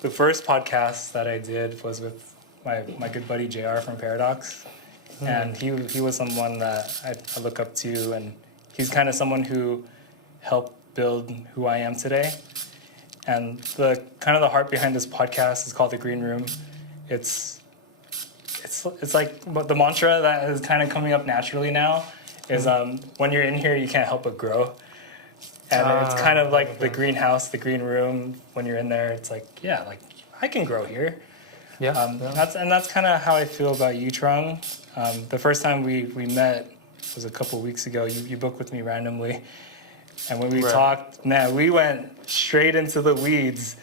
the first podcast that I did was with my good buddy JR from Paradox, and he was someone that I look up to, and he's kind of someone who helped build who I am today. And the kind of the heart behind this podcast is called The Green Room. It's like the mantra that is kind of coming up naturally now is when you're in here, you can't help but grow. And it's kind of like the greenhouse, the green room. When you're in there, it's like, yeah, like I can grow here. Yeah. That's kind of how I feel about you, Trung. The first time we met was a couple of weeks ago. You booked with me randomly. And when we talked, man, we went straight into the weeds.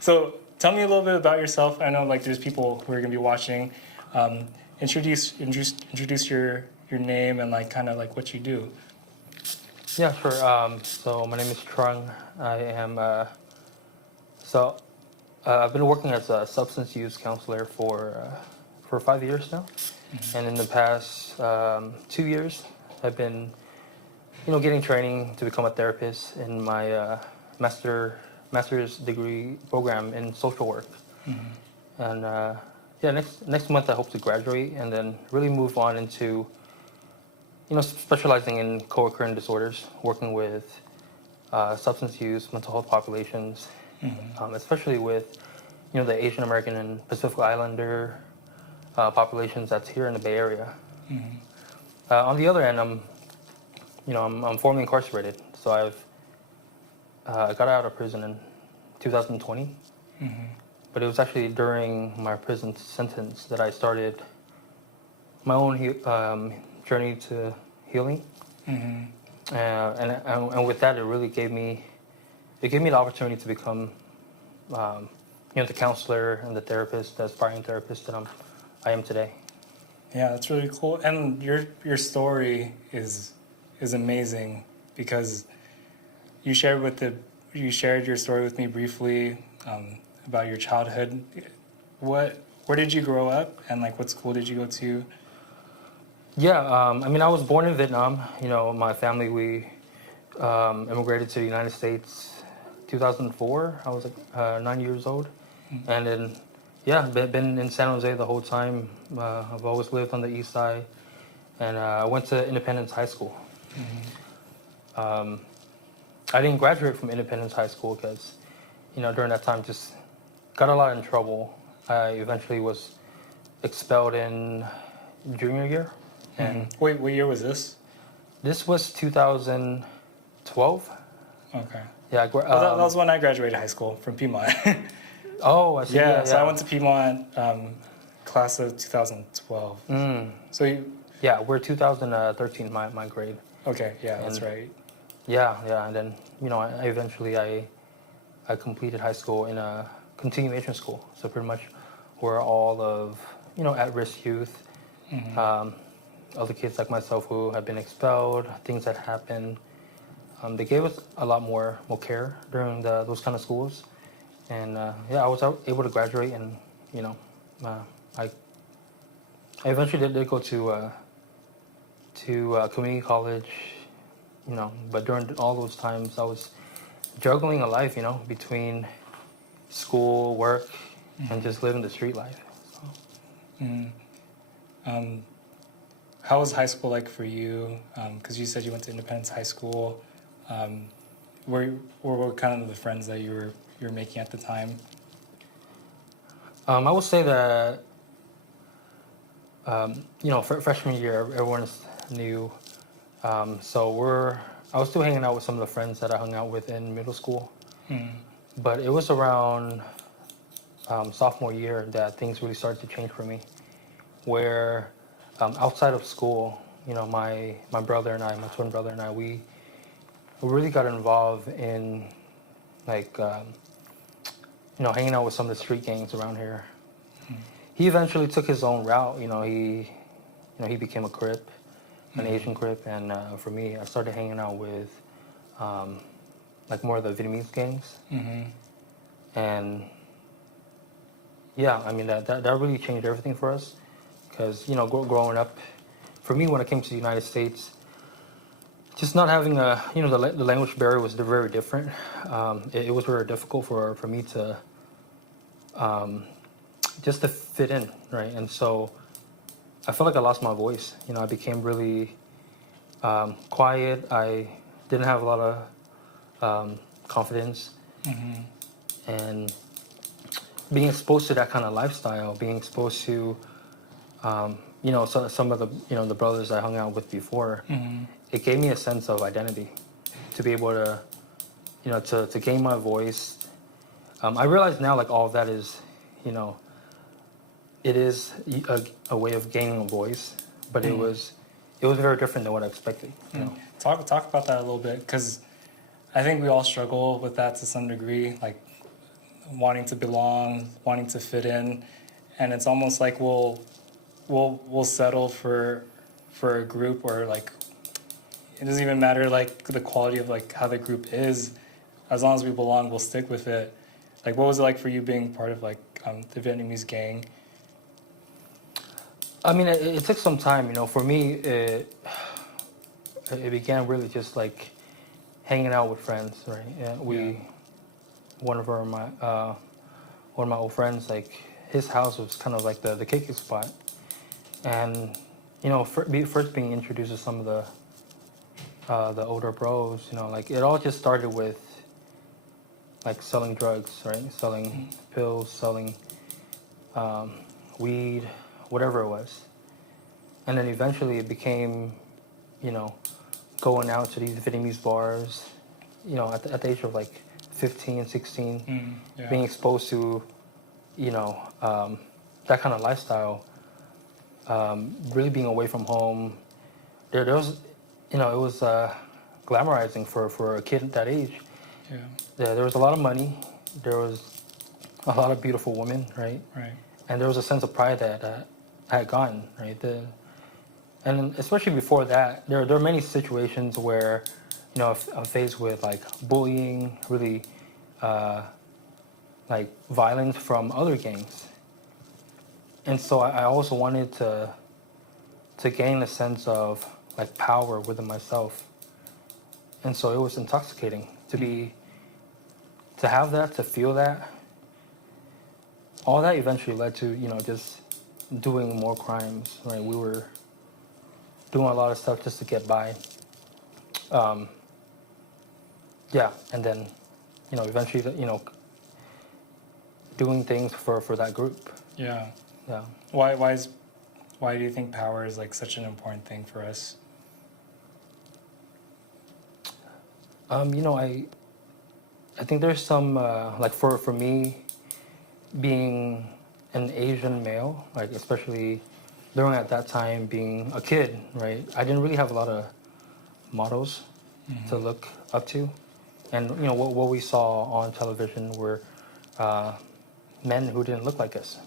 So tell me a little bit about yourself. I know like there's people who are going to be watching. Introduce your name and like kind of like what you do. Yeah, sure. So my name is Trung. I am, I've been working as a substance use counselor for 5 years now. Mm-hmm. And in the past 2 years, I've been, getting training to become a therapist in my master's degree program in social work. Mm-hmm. And next month I hope to graduate and then really move on into specializing in co-occurring disorders, working with substance use, mental health populations, especially with, the Asian American and Pacific Islander populations that's here in the Bay Area. Mm-hmm. On the other end, I'm formerly incarcerated, so I got out of prison in 2020. Mm-hmm. But it was actually during my prison sentence that I started my own journey to healing, and with that, it really gave me the opportunity to become, the counselor and the therapist, the aspiring therapist that I am today. Yeah, that's really cool. And your story is amazing because you shared your story with me briefly about your childhood. Where did you grow up, and like what school did you go to? Yeah, I was born in Vietnam. My family, we immigrated to the United States 2004. I was 9 years old. Mm-hmm. And then, been in San Jose the whole time. I've always lived on the east side. And I went to Independence High School. Mm-hmm. I didn't graduate from Independence High School because, during that time, just got a lot in trouble. I eventually was expelled in junior year. And wait, what year was this? This was 2012. Okay. Yeah, that was when I graduated high school from Piedmont. Oh, I see. Yeah, so I went to Piedmont, class of 2012. So yeah, we're 2013, my grade. Okay, yeah, that's right. Yeah, and then I completed high school in a continuation school. So pretty much, we're all of at-risk youth. Mm-hmm. Other kids like myself who have been expelled, things that happen. They gave us a lot more care during those kind of schools. And I was able to graduate, and I eventually did go to community college, but during all those times I was juggling a life, between school, work, and just living the street life. So. How was high school like for you? Because you said you went to Independence High School. Were kind of the friends that you were making at the time? I would say that freshman year everyone's new. So I was still hanging out with some of the friends that I hung out with in middle school. But it was around sophomore year that things really started to change for me, where outside of school, my brother and I, my twin brother and I, we really got involved in hanging out with some of the street gangs around here. He eventually took his own route. He became a Crip, an Asian Crip, and for me, I started hanging out with more of the Vietnamese gangs. And that really changed everything for us. Because, growing up, for me, when I came to the United States, just not having a, the language barrier was very different. It was very difficult for me to just to fit in, right? And so I felt like I lost my voice. I became really quiet. I didn't have a lot of confidence, and being exposed to that kind of lifestyle, being exposed to some of the the brothers I hung out with before, it gave me a sense of identity, to be able to to gain my voice. I realize now, like, all of that is, it is a way of gaining a voice, but it was very different than what I expected. Talk about that a little bit, because I think we all struggle with that to some degree, like wanting to belong, wanting to fit in, and it's almost like we'll settle for a group, or like it doesn't even matter like the quality of like how the group is, as long as we belong, we'll stick with it. Like, what was it like for you being part of like the Vietnamese gang? I mean, it took some time. For me, it began really just like hanging out with friends, right? Yeah, one of my old friends, like, his house was kind of like the kicking spot, and first being introduced to some of the older bros, like, it all just started with like selling drugs, right? Selling pills, selling weed, whatever it was, and then eventually it became, going out to these Vietnamese bars, at the age of like 15, 16, being exposed to, that kind of lifestyle, really being away from home. There was, it was glamorizing for a kid at that age. Yeah, there was a lot of money. There was a lot of beautiful women, right? Right. And there was a sense of pride that I had gotten, right? And especially before that, there are many situations where, I'm faced with like bullying, really, like violence from other gangs. And so I also wanted to gain a sense of like power within myself. And so it was intoxicating to have that, to feel that. All that eventually led to, just doing more crimes, right? We were doing a lot of stuff just to get by. Yeah, and then, eventually, doing things for that group. Yeah. Yeah. Why do you think power is like such an important thing for us? I think there's some like for me, being an Asian male, like especially during at that time being a kid, right? I didn't really have a lot of models to look up to, and what we saw on television were men who didn't look like us.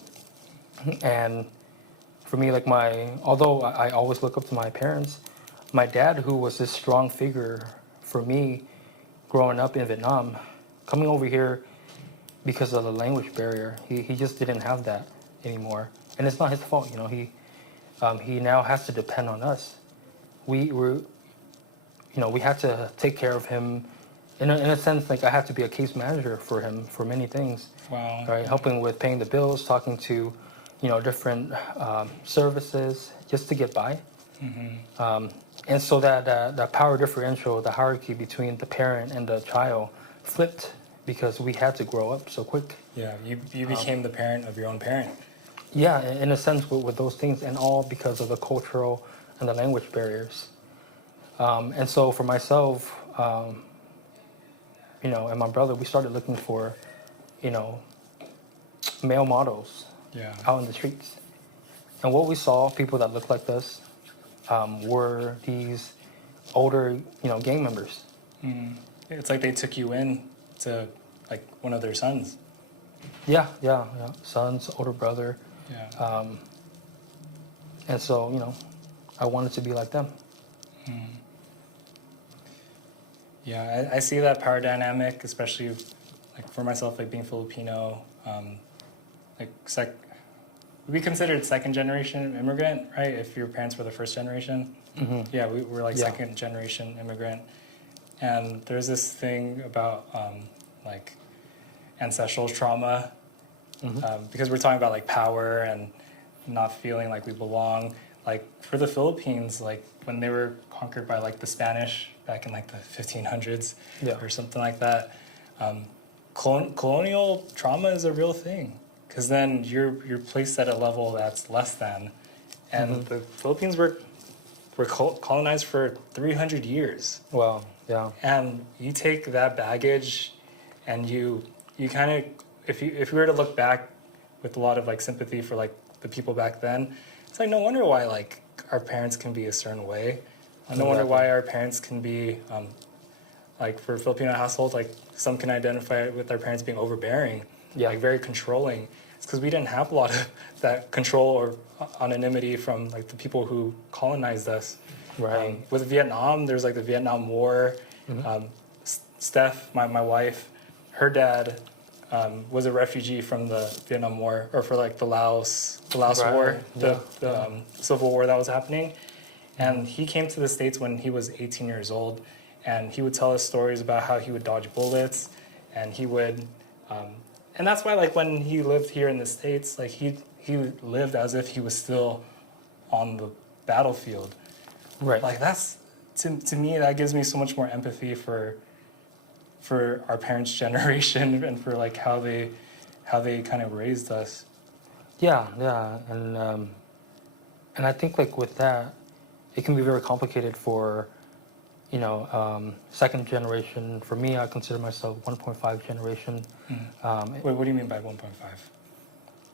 And for me, like, although I always look up to my parents, my dad, who was this strong figure for me growing up in Vietnam, coming over here because of the language barrier, he just didn't have that anymore. And it's not his fault, he now has to depend on us. We had to take care of him. In a sense, like, I had to be a case manager for him for many things. Wow. Right, helping with paying the bills, talking to, different services just to get by. And so that power differential, the hierarchy between the parent and the child flipped because we had to grow up so quick. Yeah, you became the parent of your own parent. Yeah, in a sense with those things, and all because of the cultural and the language barriers. And so for myself, and my brother, we started looking for, male models out in the streets. And what we saw, people that looked like us, were these older, gang members. It's like they took you in to like one of their sons. Yeah. Sons, older brother. Yeah. And so, I wanted to be like them. Yeah, I see that power dynamic, especially like for myself, like being Filipino, we considered second generation immigrant, right? If your parents were the first generation. Yeah, we're like Yeah. second generation immigrant, and there's this thing about like ancestral trauma, because we're talking about like power and not feeling like we belong. Like for the Philippines, like when they were conquered by like the Spanish back in like the 1500s Yeah. or something like that, colonial trauma is a real thing, because then you're placed at a level that's less than, and the Philippines were colonized for 300 years. Wow. Yeah. And you take that baggage and you kind of, if you were to look back with a lot of like sympathy for like the people back then, it's like no wonder why like our parents can be a certain way. No wonder why our parents can be like for Filipino households, like some can identify with their parents being overbearing, like very controlling. It's because we didn't have a lot of that control or anonymity from like the people who colonized us. Right. With Vietnam, there's like the Vietnam War. Steph, my wife, her dad was a refugee from the Vietnam War, or for like the Laos War, the civil war that was happening. And he came to the States when he was 18 years old, and he would tell us stories about how he would dodge bullets, and he would, and that's why like when he lived here in the States, like he lived as if he was still on the battlefield. Right. Like that's to me that gives me so much more empathy for our parents' generation and for like how they kind of raised us. Yeah. And I think like with that, it can be very complicated for, second generation. For me, I consider myself 1.5 generation. Wait, what do you mean by 1.5?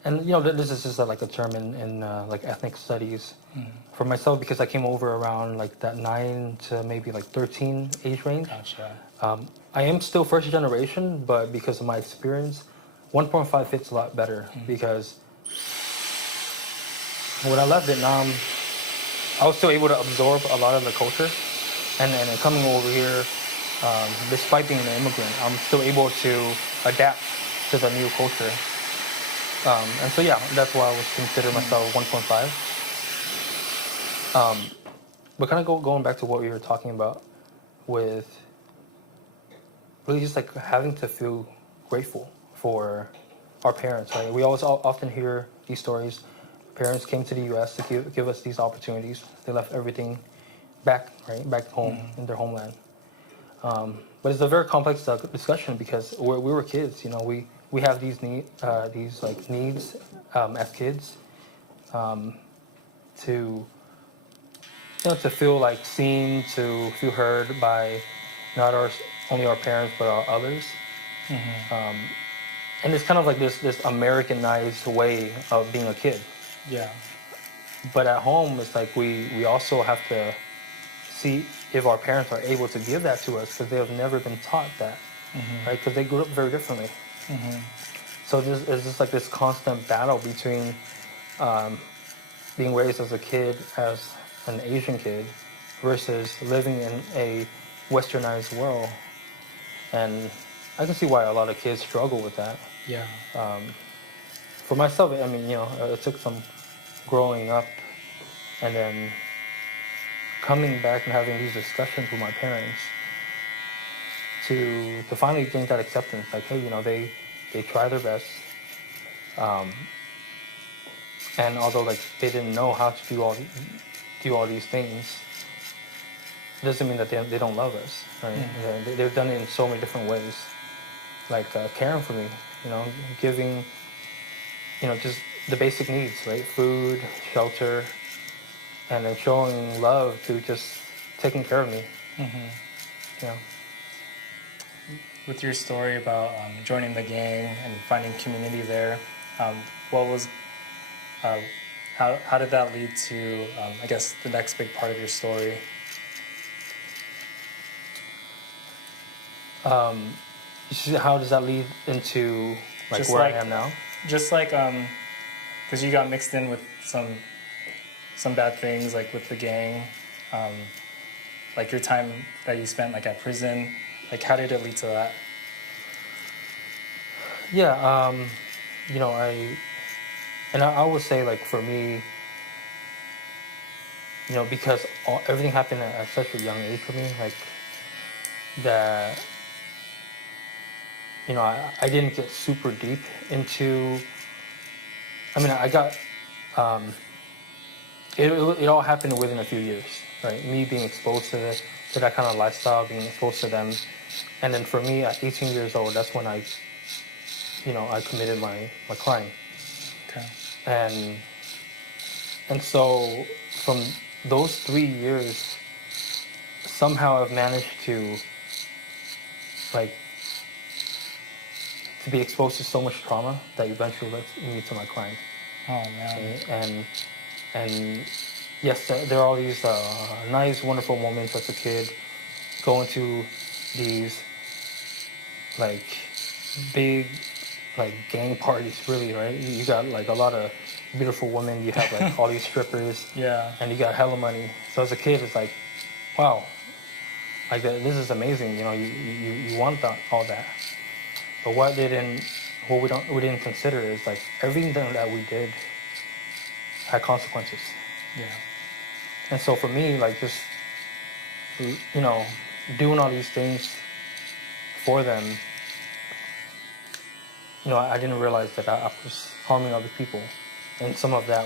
And this is just like a term in like ethnic studies. For myself, because I came over around like that 9 to maybe like 13 age range. Gotcha. I am still first generation, but because of my experience, 1.5 fits a lot better because when I left Vietnam, I was still able to absorb a lot of the culture, and coming over here, despite being an immigrant, I'm still able to adapt to the new culture. And so yeah, that's why I was considering myself 1.5. But kind of going back to what we were talking about with really just like having to feel grateful for our parents, right? We always often hear these stories. Parents came to the U.S. to give us these opportunities. They left everything back home in their homeland. But it's a very complex discussion because we were kids. We have these needs as kids to to feel like seen, to feel heard by not only our parents but our others. And it's kind of like this Americanized way of being a kid. Yeah. But at home, it's like we also have to see if our parents are able to give that to us because they have never been taught that, right? Because they grew up very differently. So it's just like this constant battle between being raised as a kid, as an Asian kid, versus living in a westernized world. And I can see why a lot of kids struggle with that. Yeah. For myself, I mean, it took some growing up and then coming back and having these discussions with my parents to finally gain that acceptance. Like, hey, they try their best. And although like they didn't know how to do all these things, it doesn't mean that they don't love us, right? They've done it in so many different ways, like caring for me, giving, just the basic needs, right? Food, shelter, and then showing love through just taking care of me. With your story about joining the gang and finding community there, what was how did that lead to I guess the next big part of your story? How does that lead into like Just where like- I am now? Just like because you got mixed in with some bad things, like with the gang, like your time that you spent like at prison, like how did it lead to that? Yeah, I would say like for me, because everything happened at such a young age for me, like that. I didn't get super deep into. I mean, I got. It all happened within a few years, right? Me being exposed to that kind of lifestyle, being exposed to them, and then for me at 18 years old, that's when I committed my crime, Okay. and so from those 3 years, somehow I've managed to like to be exposed to so much trauma that eventually led me to my crime. Oh man. Okay? And yes, there are all these nice, wonderful moments as a kid, going to these like big like gang parties, really, right? You got like a lot of beautiful women. You have like all these strippers, Yeah. and you got hella money. So as a kid, it's like, wow, like this is amazing. You want all that. But what we didn't consider is like everything that we did had consequences. Yeah. And so for me, like just doing all these things for them, I didn't realize that I was harming other people, and some of that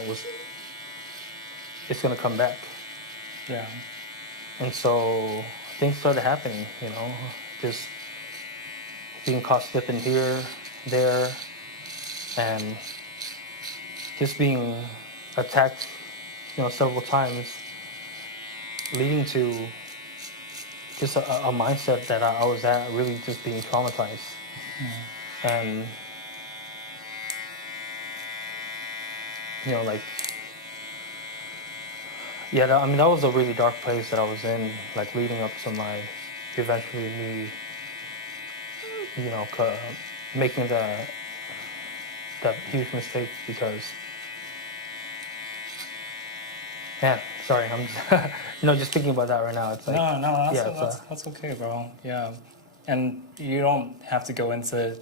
it's gonna come back. Yeah. And so things started happening, just being caught slipping here, there, and just being attacked, several times, leading to just a mindset that I was at, really just being traumatized. And, like, yeah, that was a really dark place that I was in, like, leading up to my, eventually me, making that huge mistake because, man, sorry, I'm just thinking about that right now. It's like, That's okay, bro. Yeah, and you don't have to go into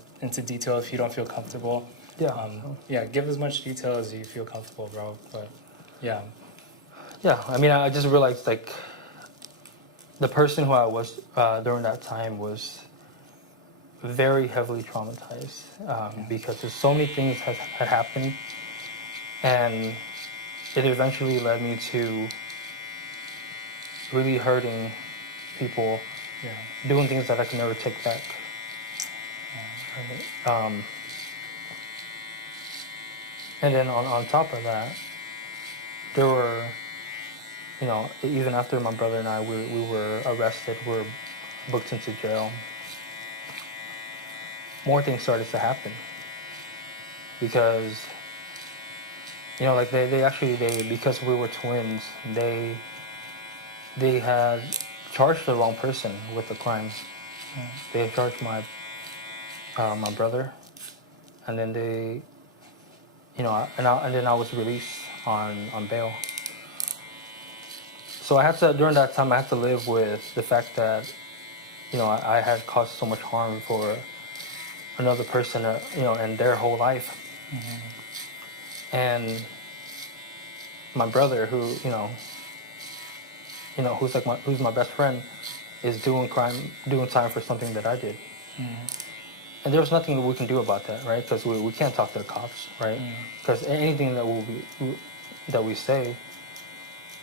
detail if you don't feel comfortable. Yeah. Give as much detail as you feel comfortable, bro. But yeah. Yeah, I mean, I just realized like the person who I was during that time was very heavily traumatized because there's so many things had happened, and it eventually led me to really hurting people, doing things that I could never take back. And then on top of that, there were, even after my brother and I, we were arrested, we were booked into jail, more things started to happen. Because, like because we were twins, they had charged the wrong person with the crime. They had charged my brother, and then they, and then I was released on bail. So during that time, I had to live with the fact that, I had caused so much harm for another person, and their whole life. And my brother, who's who's my best friend, is doing time for something that I did. And there was nothing that we can do about that, right? Because we can't talk to the cops, right? Because anything that we say,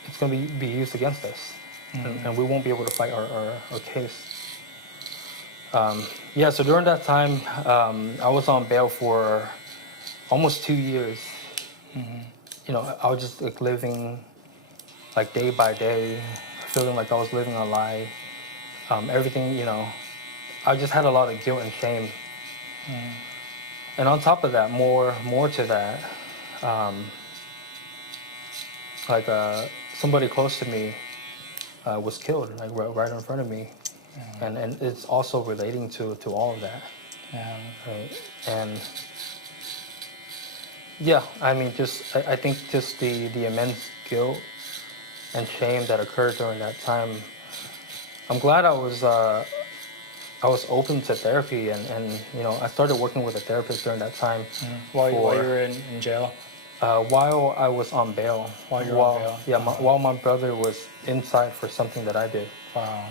it's going to be used against us, and we won't be able to fight our case. So during that time, I was on bail for almost 2 years. I was just like living like day by day, feeling like I was living a lie. Everything, I just had a lot of guilt and shame. And on top of that, more to that, somebody close to me was killed, like right in front of me, and it's also relating to all of that. Right? And I mean, I think just the immense guilt and shame that occurred during that time. I'm glad I was open to therapy, and I started working with a therapist during that time. While you were in jail? While I was on bail, While you're on bail? yeah, while my brother was inside for something that I did, Wow.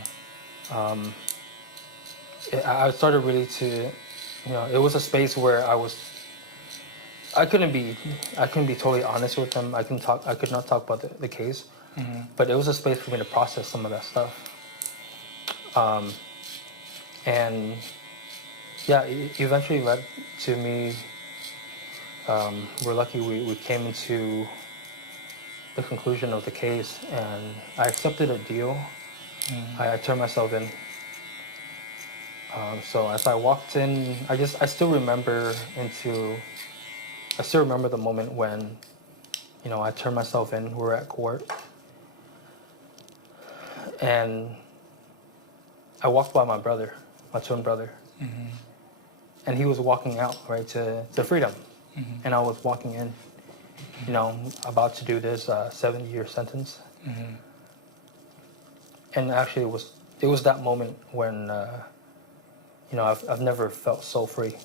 I started really to, it was a space where I couldn't be totally honest with them. I could not talk about the case, but it was a space for me to process some of that stuff. And yeah, it eventually led to me. We're lucky we came into the conclusion of the case, and I accepted a deal. I turned myself in. So as I walked in, I still remember the moment when, I turned myself in. We were at court, and I walked by my brother, my twin brother, and he was walking out right to freedom, and I was walking in, about to do this 7-year sentence, and actually it was that moment when I've never felt so free.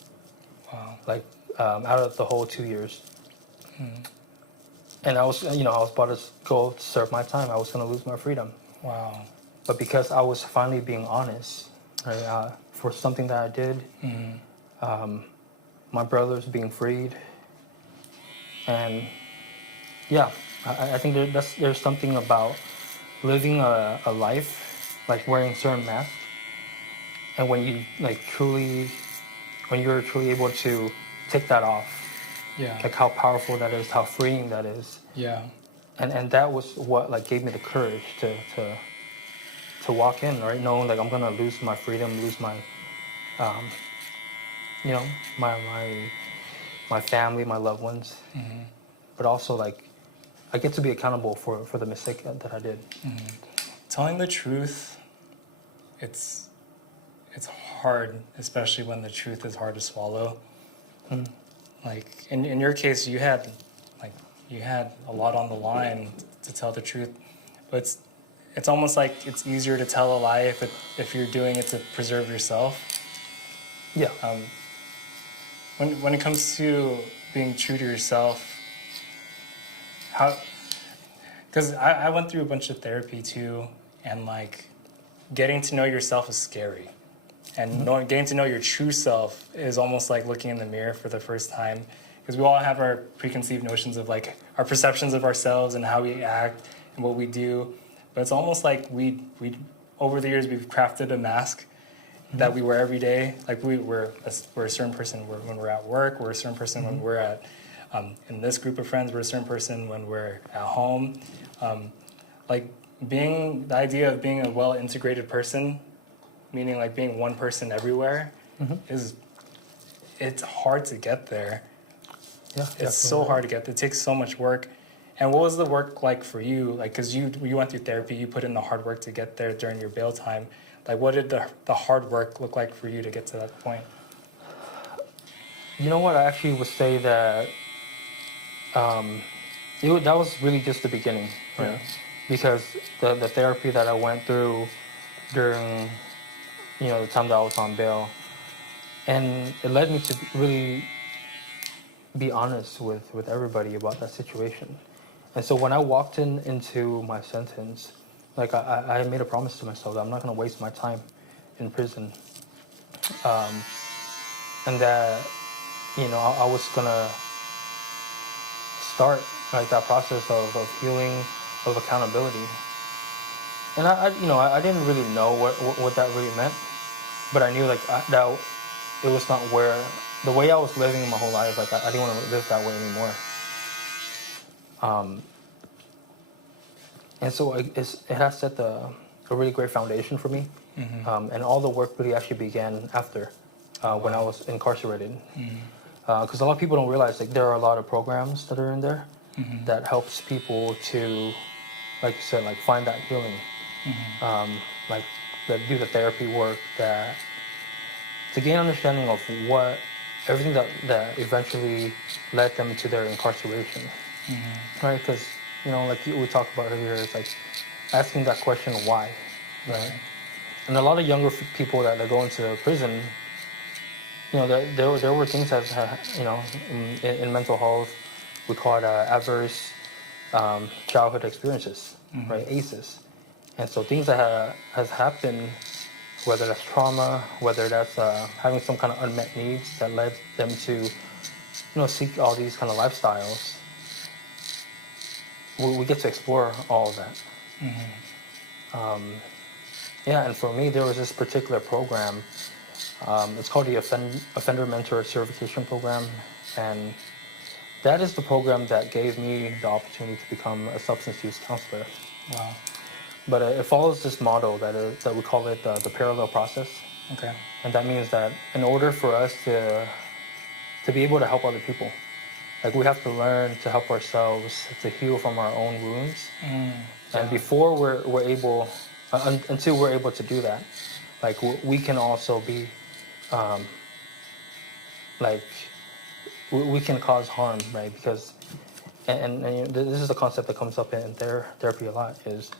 Wow. Like out of the whole 2 years. And I was about to go serve my time. I was going to lose my freedom. Wow. But because I was finally being honest, right, for something that I did, my brother's being freed, and yeah, I think there's something about living a life like wearing certain masks, and when you're truly able to take that off, Yeah. like how powerful that is, how freeing that is. Yeah. And that was what gave me the courage to walk in, right, knowing like I'm gonna lose my freedom, lose my my family, my loved ones, but also like I get to be accountable for the mistake that I did. Telling the truth, it's hard, especially when the truth is hard to swallow. Like in your case, you had a lot on the line to tell the truth, but it's almost like it's easier to tell a lie if you're doing it to preserve yourself. Yeah. When it comes to being true to yourself, because I went through a bunch of therapy too, and like getting to know yourself is scary, and getting to know your true self is almost like looking in the mirror for the first time, because we all have our preconceived notions of like our perceptions of ourselves and how we act and what we do, but it's almost like we over the years we've crafted a mask that we wear every day. Like we're a certain person when we're at work, we're a certain person when we're at in this group of friends, we're a certain person when we're at home. Like the idea of being a well-integrated person, meaning like being one person everywhere, it's hard to get there. Yeah. It's so hard to get there. It takes so much work. And what was the work like for you? Like, because you went through therapy, you put in the hard work to get there during your bail time. Like, what did the hard work look like for you to get to that point? You know what? I actually would say that that was really just the beginning, right? Yeah. Because the therapy that I went through during, the time that I was on bail, and it led me to really be honest with everybody about that situation. And so when I walked into my sentence, like I made a promise to myself that I'm not going to waste my time in prison, and that I was going to start like that process of healing, of accountability. And I didn't really know what that really meant, but I knew like that it was not where the way I was living my whole life. Like I didn't want to live that way anymore. And so it has set a really great foundation for me, and all the work really actually began after when I was incarcerated. Because a lot of people don't realize like there are a lot of programs that are in there that helps people to, like you said, like find that healing, like that do the therapy work, that to gain understanding of what everything that eventually led them to their incarceration, right? Because like we talked about earlier, it's like asking that question why, right? And a lot of younger people that go into prison, there were things that in mental health we call it adverse childhood experiences, right? ACEs. And so things that has happened, whether that's trauma, whether that's having some kind of unmet needs that led them to, seek all these kind of lifestyles, we get to explore all of that. Yeah, and for me, there was this particular program. It's called the Offender Mentor Certification Program, and that is the program that gave me the opportunity to become a substance use counselor. Wow. But it follows this model that we call it the parallel process. Okay. And that means that in order for us to be able to help other people, like we have to learn to help ourselves to heal from our own wounds. And before we're able, until we're able to do that, like we can also be, like we can cause harm, right? Because, and this is a concept that comes up in therapy a lot, is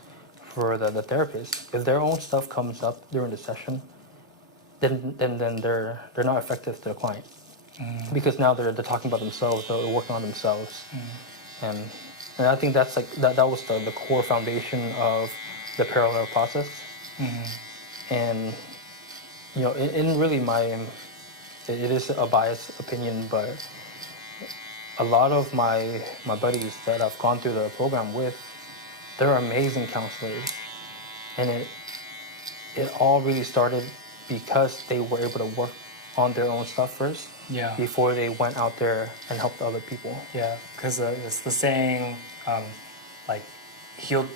for the therapist, if their own stuff comes up during the session, then they're not effective to the client. Because now they're talking about themselves, they're working on themselves. And I think that's like that was the core foundation of the parallel process. And in really it is a biased opinion, but a lot of my buddies that I've gone through the program with, they're amazing counselors. And it all really started because they were able to work on their own stuff first. Yeah. Before they went out there and helped other people. Yeah, because it's the saying, like, heal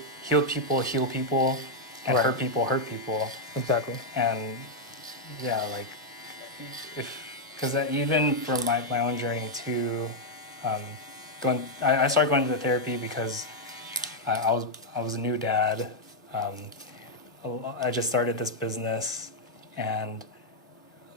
people, heal people, and Right. hurt people. Exactly. And yeah, like, because even for my own journey too, I started going to therapy because I was a new dad. I just started this business, and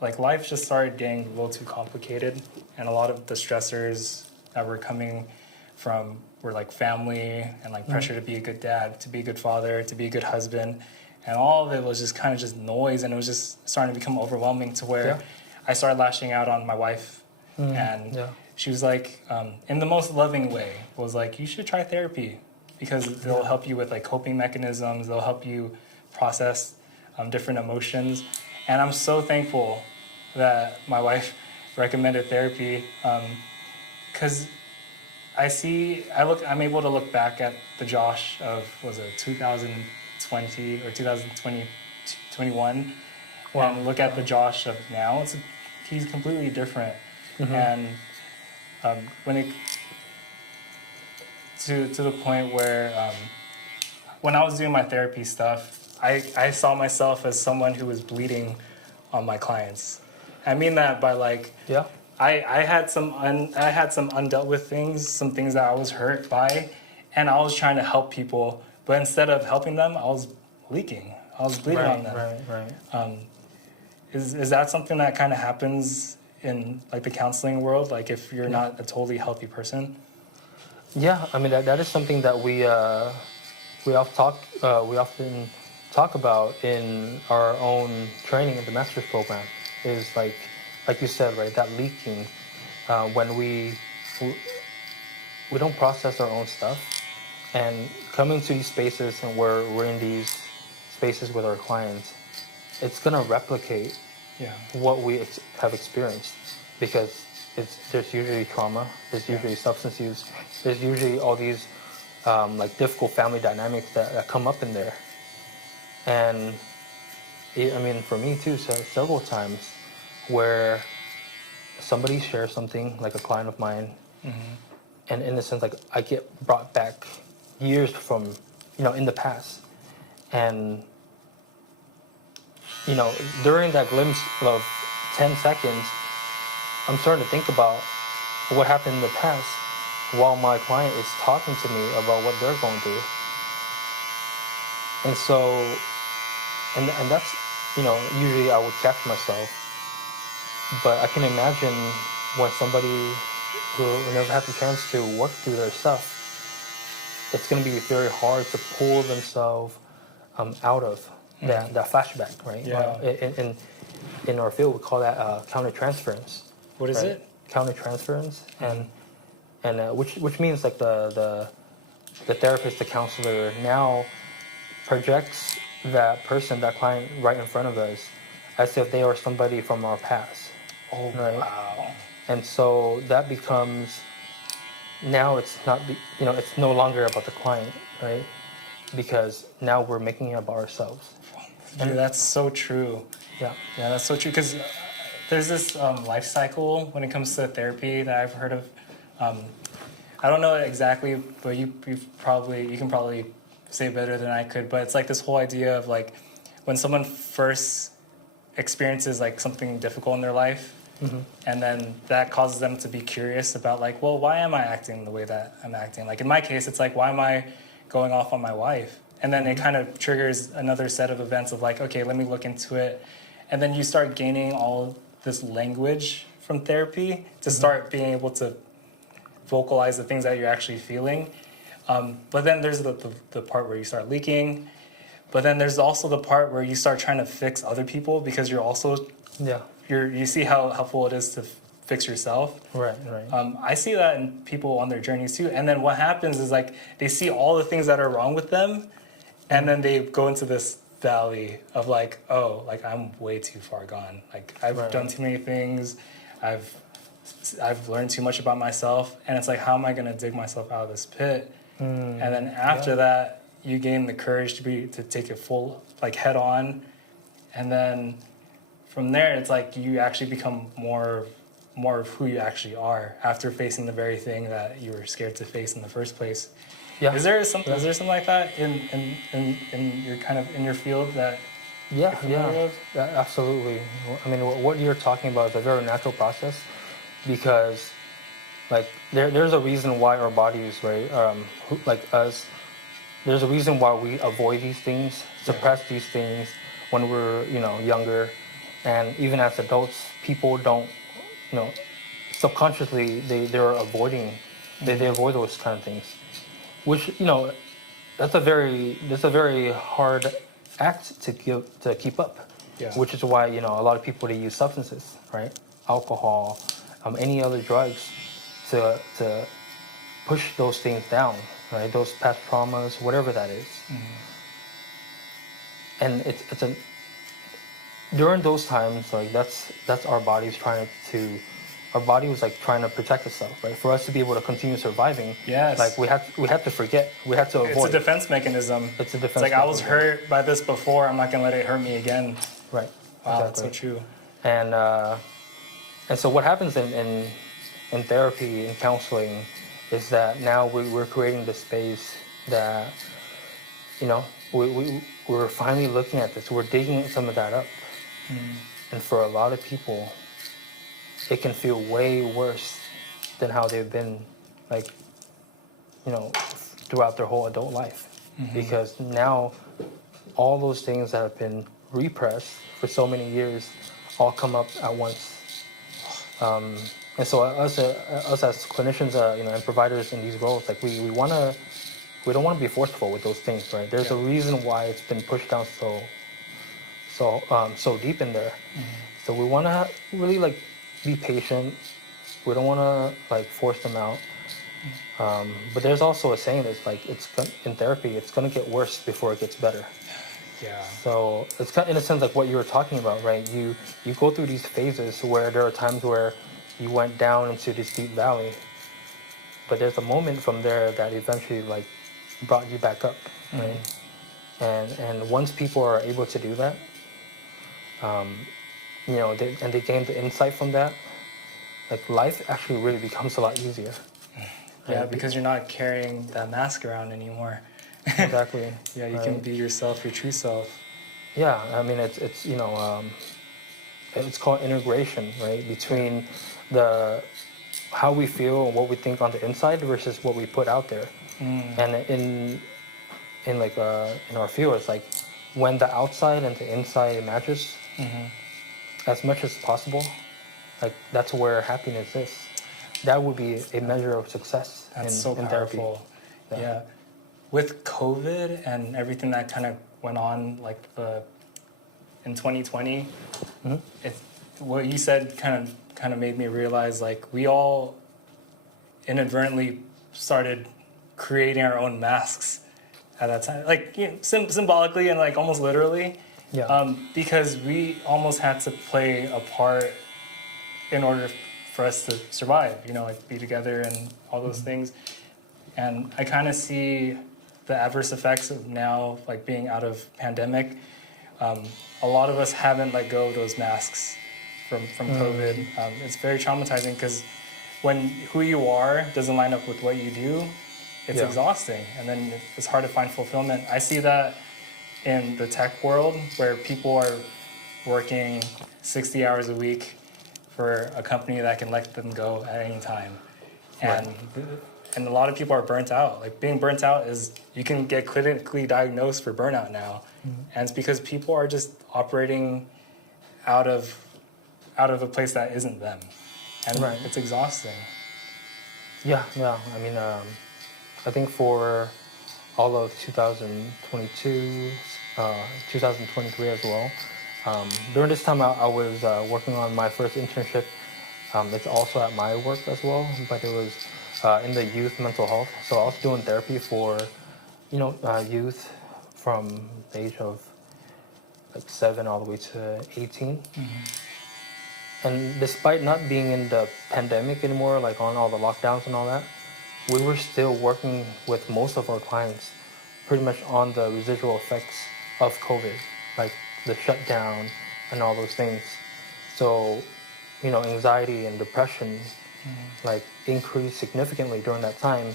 like life just started getting a little too complicated, and a lot of the stressors that were coming from were like family and like pressure to be a good dad, to be a good father, to be a good husband, and all of it was just kind of just noise, and it was just starting to become overwhelming to where I started lashing out on my wife, and she was like, in the most loving way, was like, you should try therapy because they'll help you with like coping mechanisms, they'll help you process different emotions, and I'm so thankful that my wife recommended therapy, because I'm able to look back at the Josh of 2020 or 2021, and look at the Josh of now. He's completely different, and when it to the point where when I was doing my therapy stuff, I saw myself as someone who was bleeding on my clients. I mean that by like, I had some undealt with things, some things that I was hurt by, and I was trying to help people, but instead of helping them, I was leaking. I was bleeding on them. Right. Is that something that kind of happens in like the counseling world? Like if you're not a totally healthy person? Yeah, I mean that is something that we often talk about in our own training in the master's program. Is like you said, right? That leaking, when we don't process our own stuff, and coming to these spaces, and we're in these spaces with our clients, it's gonna replicate what we have experienced, because there's usually trauma, there's usually substance use, there's usually all these like difficult family dynamics that come up in there, and I mean for me too, several times where somebody shares something, like a client of mine, and in a sense, like I get brought back years from, in the past, and during that glimpse of 10 seconds, I'm starting to think about what happened in the past while my client is talking to me about what they're going through. And so, and that's, usually I would catch myself. But I can imagine when somebody who never had the chance to work through their stuff, it's going to be very hard to pull themselves out of that flashback, right? Yeah. In our field, we call that countertransference. What is it? Countertransference, and and which means like the therapist, the counselor now projects that person, that client, right in front of us, as if they are somebody from our past. Oh, right? wow. And so that becomes, now it's not, it's no longer about the client, right? Because now we're making it about ourselves. Dude, that's so true. Yeah. Yeah, that's so true. Because there's this life cycle when it comes to therapy that I've heard of. I don't know it exactly, but you can probably say better than I could. But it's like this whole idea of like when someone first experiences like something difficult in their life, and then that causes them to be curious about like, well, why am I acting the way that I'm acting? Like in my case, it's like, why am I going off on my wife? And then it kind of triggers another set of events of like, okay, let me look into it. And then you start gaining all this language from therapy to start being able to vocalize the things that you're actually feeling. But then there's the part where you start leaking. But then there's also the part where you start trying to fix other people because you're also, you see how helpful it is to fix yourself. Right. I see that in people on their journeys too. And then what happens is like they see all the things that are wrong with them, and then they go into this valley of like, oh, like I'm way too far gone. Like I've done too many things. I've learned too much about myself, and it's like, how am I going to dig myself out of this pit? And then after that, you gain the courage to take it full, like head on, and then from there, it's like you actually become more of who you actually are after facing the very thing that you were scared to face in the first place. Yeah. Is there something like that in your kind of in your field that? Yeah, absolutely. I mean, what you're talking about is a very natural process, because like there's a reason why our bodies, right, like us, there's a reason why we avoid these things, suppress these things when we're younger, and even as adults, people don't, subconsciously they're avoiding, they avoid those kind of things, which that's a very hard act to keep up. Which is why a lot of people, they use substances, right, alcohol, any other drugs to push those things down, right, those past traumas, whatever that is. And it's during those times, like that's our bodies our body was like trying to protect itself, right? For us to be able to continue surviving, like we had to forget, we had to avoid. It's a defense mechanism. It's a defense. It's like, I was hurt by this before, I'm not gonna let it hurt me again. Right. Wow, that's so true. And so what happens in therapy and counseling is that now we're creating the space that we're finally looking at this. We're digging some of that up. And for a lot of people, it can feel way worse than how they've been, like, throughout their whole adult life. Because now all those things that have been repressed for so many years all come up at once. And so us as clinicians, and providers in these roles, like we don't want to be forceful with those things, right? There's a reason why it's been pushed down so deep in there. So we want to really like be patient. We don't want to like force them out. But there's also a saying that's like, in therapy, it's going to get worse before it gets better. So it's kind of, in a sense, like what you were talking about, right? You go through these phases where there are times where you went down into this deep valley, but there's a moment from there that eventually like brought you back up, right? And once people are able to do that, they gain the insight from that, like life actually really becomes a lot easier. Yeah, because you're not carrying that mask around anymore. Exactly. Yeah, you can be yourself, your true self. Yeah, I mean it's it's called integration, right? Between how we feel and what we think on the inside versus what we put out there. And in our field, it's like when the outside and the inside matches as much as possible, like that's where happiness is. That would be a measure of success. That's so powerful. Therapy. Yeah. With COVID and everything that kind of went on, like in 2020, what you said kind of made me realize, like, we all, inadvertently started creating our own masks at that time, like symbolically and like almost literally, because we almost had to play a part in order for us to survive, like be together and all those things. And I kind of see the adverse effects of now, like being out of pandemic. A lot of us haven't let go of those masks from COVID. It's very traumatizing because when who you are doesn't line up with what you do, it's exhausting, and then it's hard to find fulfillment. I see that in the tech world where people are working 60 hours a week for a company that can let them go at any time. And a lot of people are burnt out. Like being burnt out is, you can get clinically diagnosed for burnout now. And it's because people are just operating out of a place that isn't them. And it's exhausting. Yeah. I mean, I think for all of 2022, 2023 as well, during this time I was working on my first internship. It's also at my work as well, but it was in the youth mental health. So I was doing therapy for, youth from the age of like 7 all the way to 18. And despite not being in the pandemic anymore, like on all the lockdowns and all that, we were still working with most of our clients pretty much on the residual effects of COVID, like the shutdown and all those things. So, anxiety and depression like increased significantly during that time,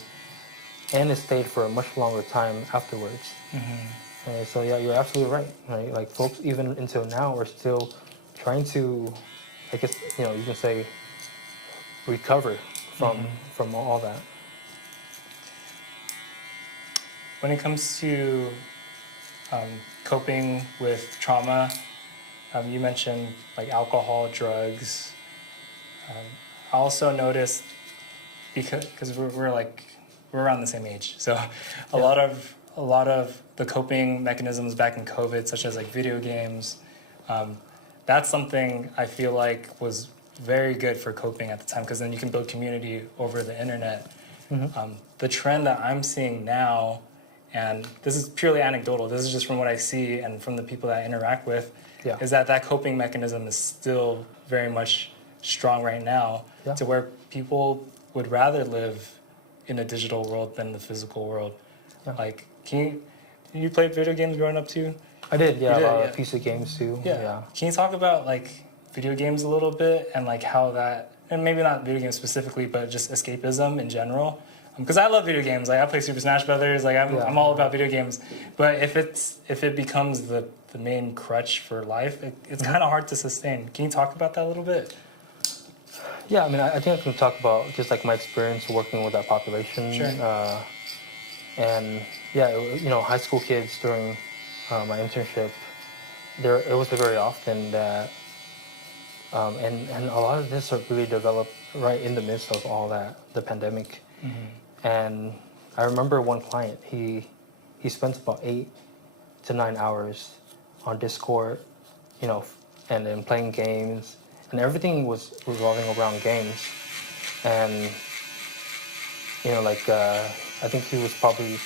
and it stayed for a much longer time afterwards. So yeah, you're absolutely right. Like folks even until now are still trying to, I guess you can say, recover from all that. When it comes to coping with trauma, you mentioned like alcohol, drugs. I also noticed, because we're around the same age, so a lot of the coping mechanisms back in COVID, such as like video games, that's something I feel like was very good for coping at the time, because then you can build community over the internet. The trend that I'm seeing now, and this is purely anecdotal, this is just from what I see and from the people that I interact with, is that coping mechanism is still very much strong right now, to where people would rather live in a digital world than the physical world. Like, you played video games growing up too? I did, a piece of games too. Yeah. Can you talk about like video games a little bit, and like how that, and maybe not video games specifically, but just escapism in general? Because I love video games. Like I play Super Smash Brothers. Like I'm all about video games. But if it becomes the main crutch for life, it's kind of hard to sustain. Can you talk about that a little bit? Yeah, I mean, I think I can talk about just like my experience working with that population. Sure. And yeah, high school kids during my internship, it was very often that, and a lot of this really developed right in the midst of all that, the pandemic. And I remember one client, he spent about 8 to 9 hours on Discord, and then playing games, and everything was revolving around games. And I think he was probably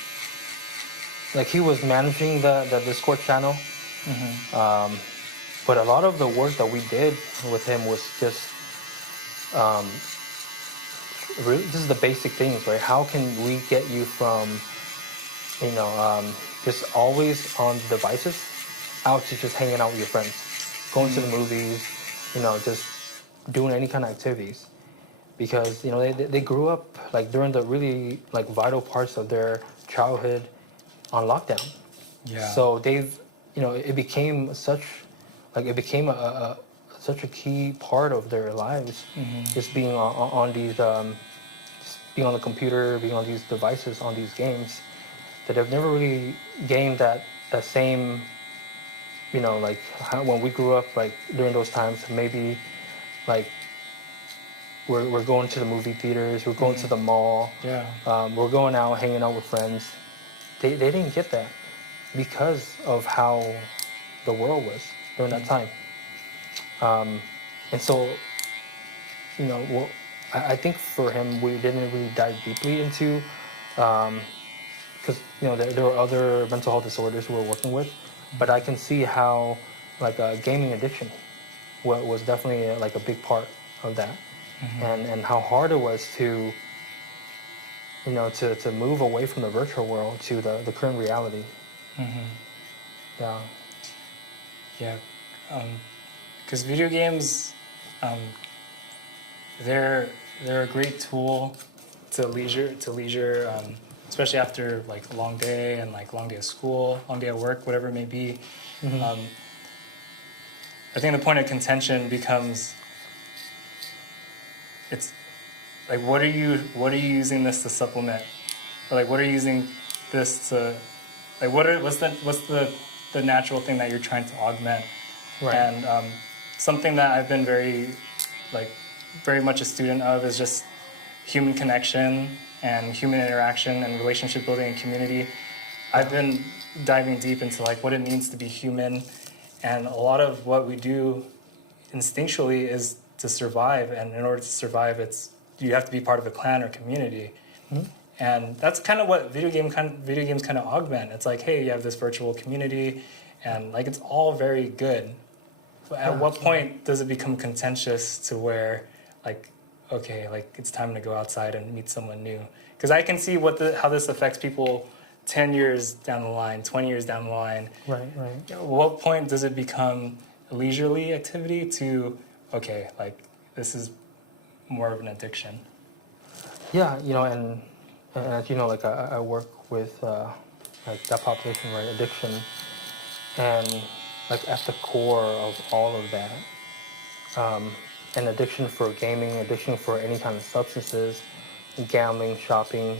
he was managing the Discord channel. But a lot of the work that we did with him was just really, this is the basic things, right? How can we get you from, just always on devices out to just hanging out with your friends, going to the movies, just doing any kind of activities? Because, they grew up like during the really like vital parts of their childhood on lockdown. Yeah. So they've, it became such a key part of their lives, just being on these, being on the computer, being on these devices, on these games, that have never really gained that same, like when we grew up, like during those times, maybe like we're going to the movie theaters, we're going to the mall, we're going out, hanging out with friends. They didn't get that because of how the world was during that time. And so, I think for him, we didn't really dive deeply into, because there were other mental health disorders we were working with, but I can see how like gaming addiction was definitely like a big part of that, and how hard it was to to move away from the virtual world to the current reality. Yeah. Yeah, because video games, they're a great tool to leisure, especially after like a long day and like long day of school, long day of work, whatever it may be. I think the point of contention becomes, it's like, what are you using this to supplement, or like what are you using this to, like what's the natural thing that you're trying to augment. Right. And something that I've been very much a student of is just human connection and human interaction and relationship building and community. I've been diving deep into like what it means to be human, and a lot of what we do instinctually is to survive, and in order to survive, you have to be part of a clan or community. And that's kind of what video games kind of augment. It's like, hey, you have this virtual community, and like it's all very good. But at what point does it become contentious to where, like, okay, like it's time to go outside and meet someone new? Because I can see how this affects people 10 years down the line, 20 years down the line. Right. At what point does it become a leisurely activity to, okay, like this is more of an addiction? Yeah, and as you know, like I work with like that population, right? Addiction, and like at the core of all of that, an addiction for gaming, addiction for any kind of substances, gambling, shopping,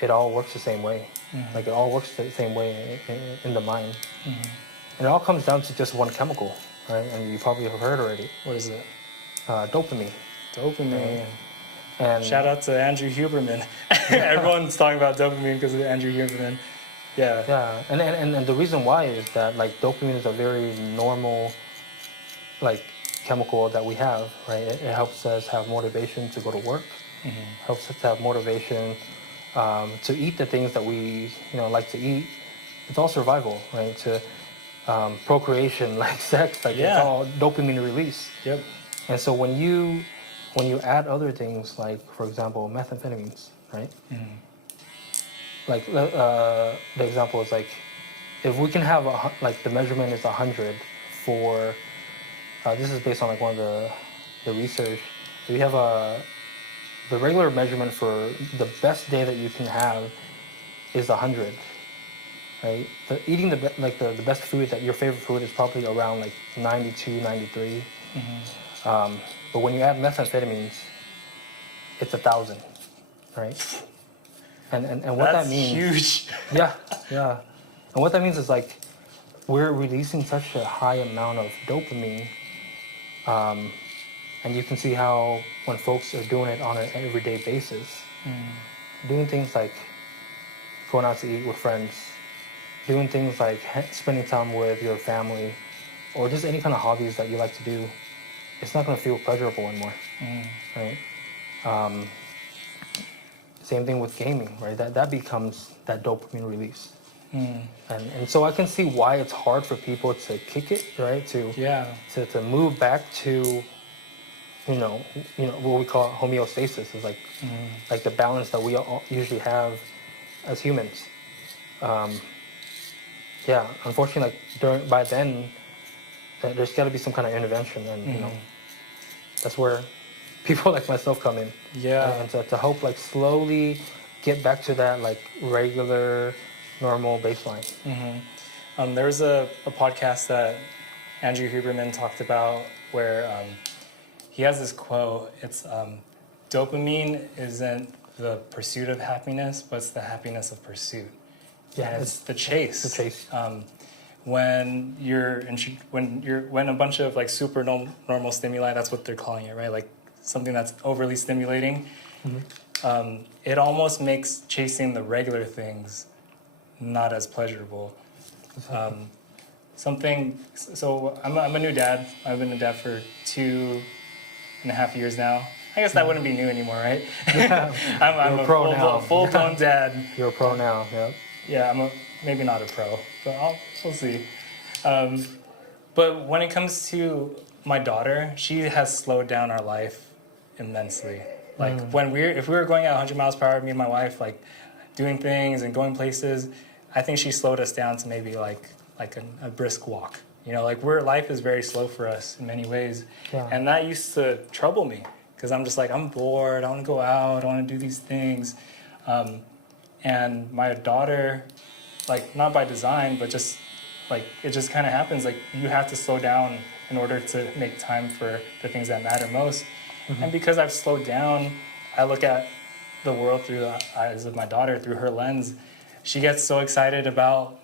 it all works the same way. Like it all works the same way in the mind, and it all comes down to just one chemical, right? And you probably have heard already. What is it? Dopamine. Dopamine. And shout out to Andrew Huberman. Everyone's talking about dopamine because of Andrew Huberman. Yeah. Yeah, and the reason why is that like dopamine is a very normal like chemical that we have, right? It helps us have motivation to go to work. Helps us have motivation to eat the things that we like to eat. It's all survival, right? To procreation, like sex, like it's all dopamine release. Yep. And so when you add other things, like for example methamphetamines, right? Like the example is like, if we can have like the measurement is 100 for this is based on like one of the research. If you have the regular measurement for the best day that you can have is 100, right? Eating the best food, that your favorite food, is probably around like 92, 93. But when you add methamphetamines, it's 1,000, right? And what That's that means, huge. yeah. And what that means is like we're releasing such a high amount of dopamine, and you can see how when folks are doing it on an everyday basis, doing things like going out to eat with friends, doing things like spending time with your family, or just any kind of hobbies that you like to do, it's not going to feel pleasurable anymore, right? Same thing with gaming, right? That becomes that dopamine release. And so I can see why it's hard for people to kick it, right? To move back to, what we call homeostasis, is like the balance that we all usually have as humans. Unfortunately, like by then, there's got to be some kind of intervention, and that's where people like myself come in. Yeah. And to help like slowly get back to that like regular, normal baseline. There's a podcast that Andrew Huberman talked about where he has this quote. It's dopamine isn't the pursuit of happiness, but it's the happiness of pursuit. Yeah, and it's the chase. The chase. When when a bunch of like super normal stimuli, that's what they're calling it, right? Like something that's overly stimulating. It almost makes chasing the regular things not as pleasurable. So I'm a new dad. I've been a dad for 2.5 years now. guess that wouldn't be new anymore, right? Yeah. I'm You're a a pro now. full-blown dad. You're a pro now. Yep. Yeah, maybe not a pro, but we'll see. But when it comes to my daughter, she has slowed down our life immensely. Like if we were going at 100 miles per hour, me and my wife, like doing things and going places, I think she slowed us down to maybe like a brisk walk. You know, like life is very slow for us in many ways. Yeah. And that used to trouble me because I'm just like, I'm bored. I want to go out. I want to do these things. And my daughter, like not by design, but just like it just kind of happens. Like you have to slow down in order to make time for the things that matter most. And because I've slowed down, I look at the world through the eyes of my daughter, through her lens. She gets so excited about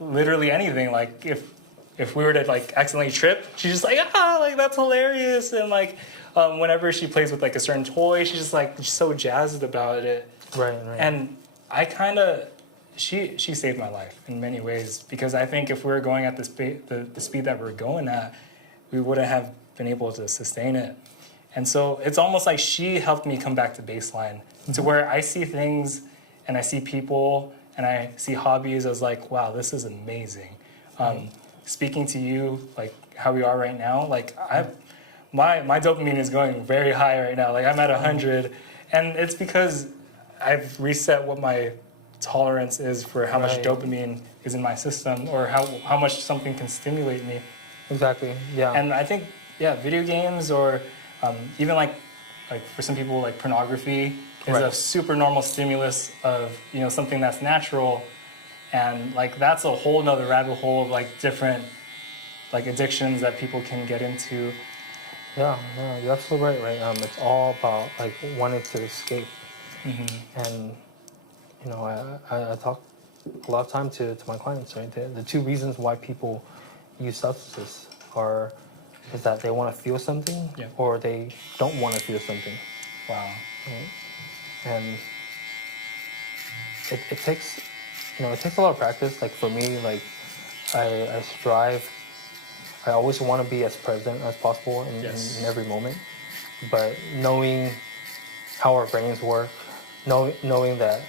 literally anything. Like if we were to like accidentally trip, she's just like, like that's hilarious. And like whenever she plays with like a certain toy, she's just like so jazzed about it. Right. And I kind of, she saved my life in many ways because I think if we were going at the speed that we're going at, we wouldn't have been able to sustain it. And so it's almost like she helped me come back to baseline to where I see things and I see people and I see hobbies as like, wow, this is amazing. Speaking to you, like how we are right now, like my dopamine is going very high right now. Like I'm at 100 and it's because I've reset what my tolerance is for how much dopamine is in my system or how much something can stimulate me. Exactly. Yeah. And I think, video games or even like for some people, like pornography is a super normal stimulus of, something that's natural. And like that's a whole nother rabbit hole of like different like addictions that people can get into. Yeah, you're absolutely right. It's all about like wanting to escape. And I talk a lot of time to my clients, right? The two reasons why people use substances is that they want to feel something or they don't want to feel something. Wow. Right? And it takes a lot of practice. Like for me, like I strive. I always want to be as present as possible in every moment. But knowing how our brains work, knowing that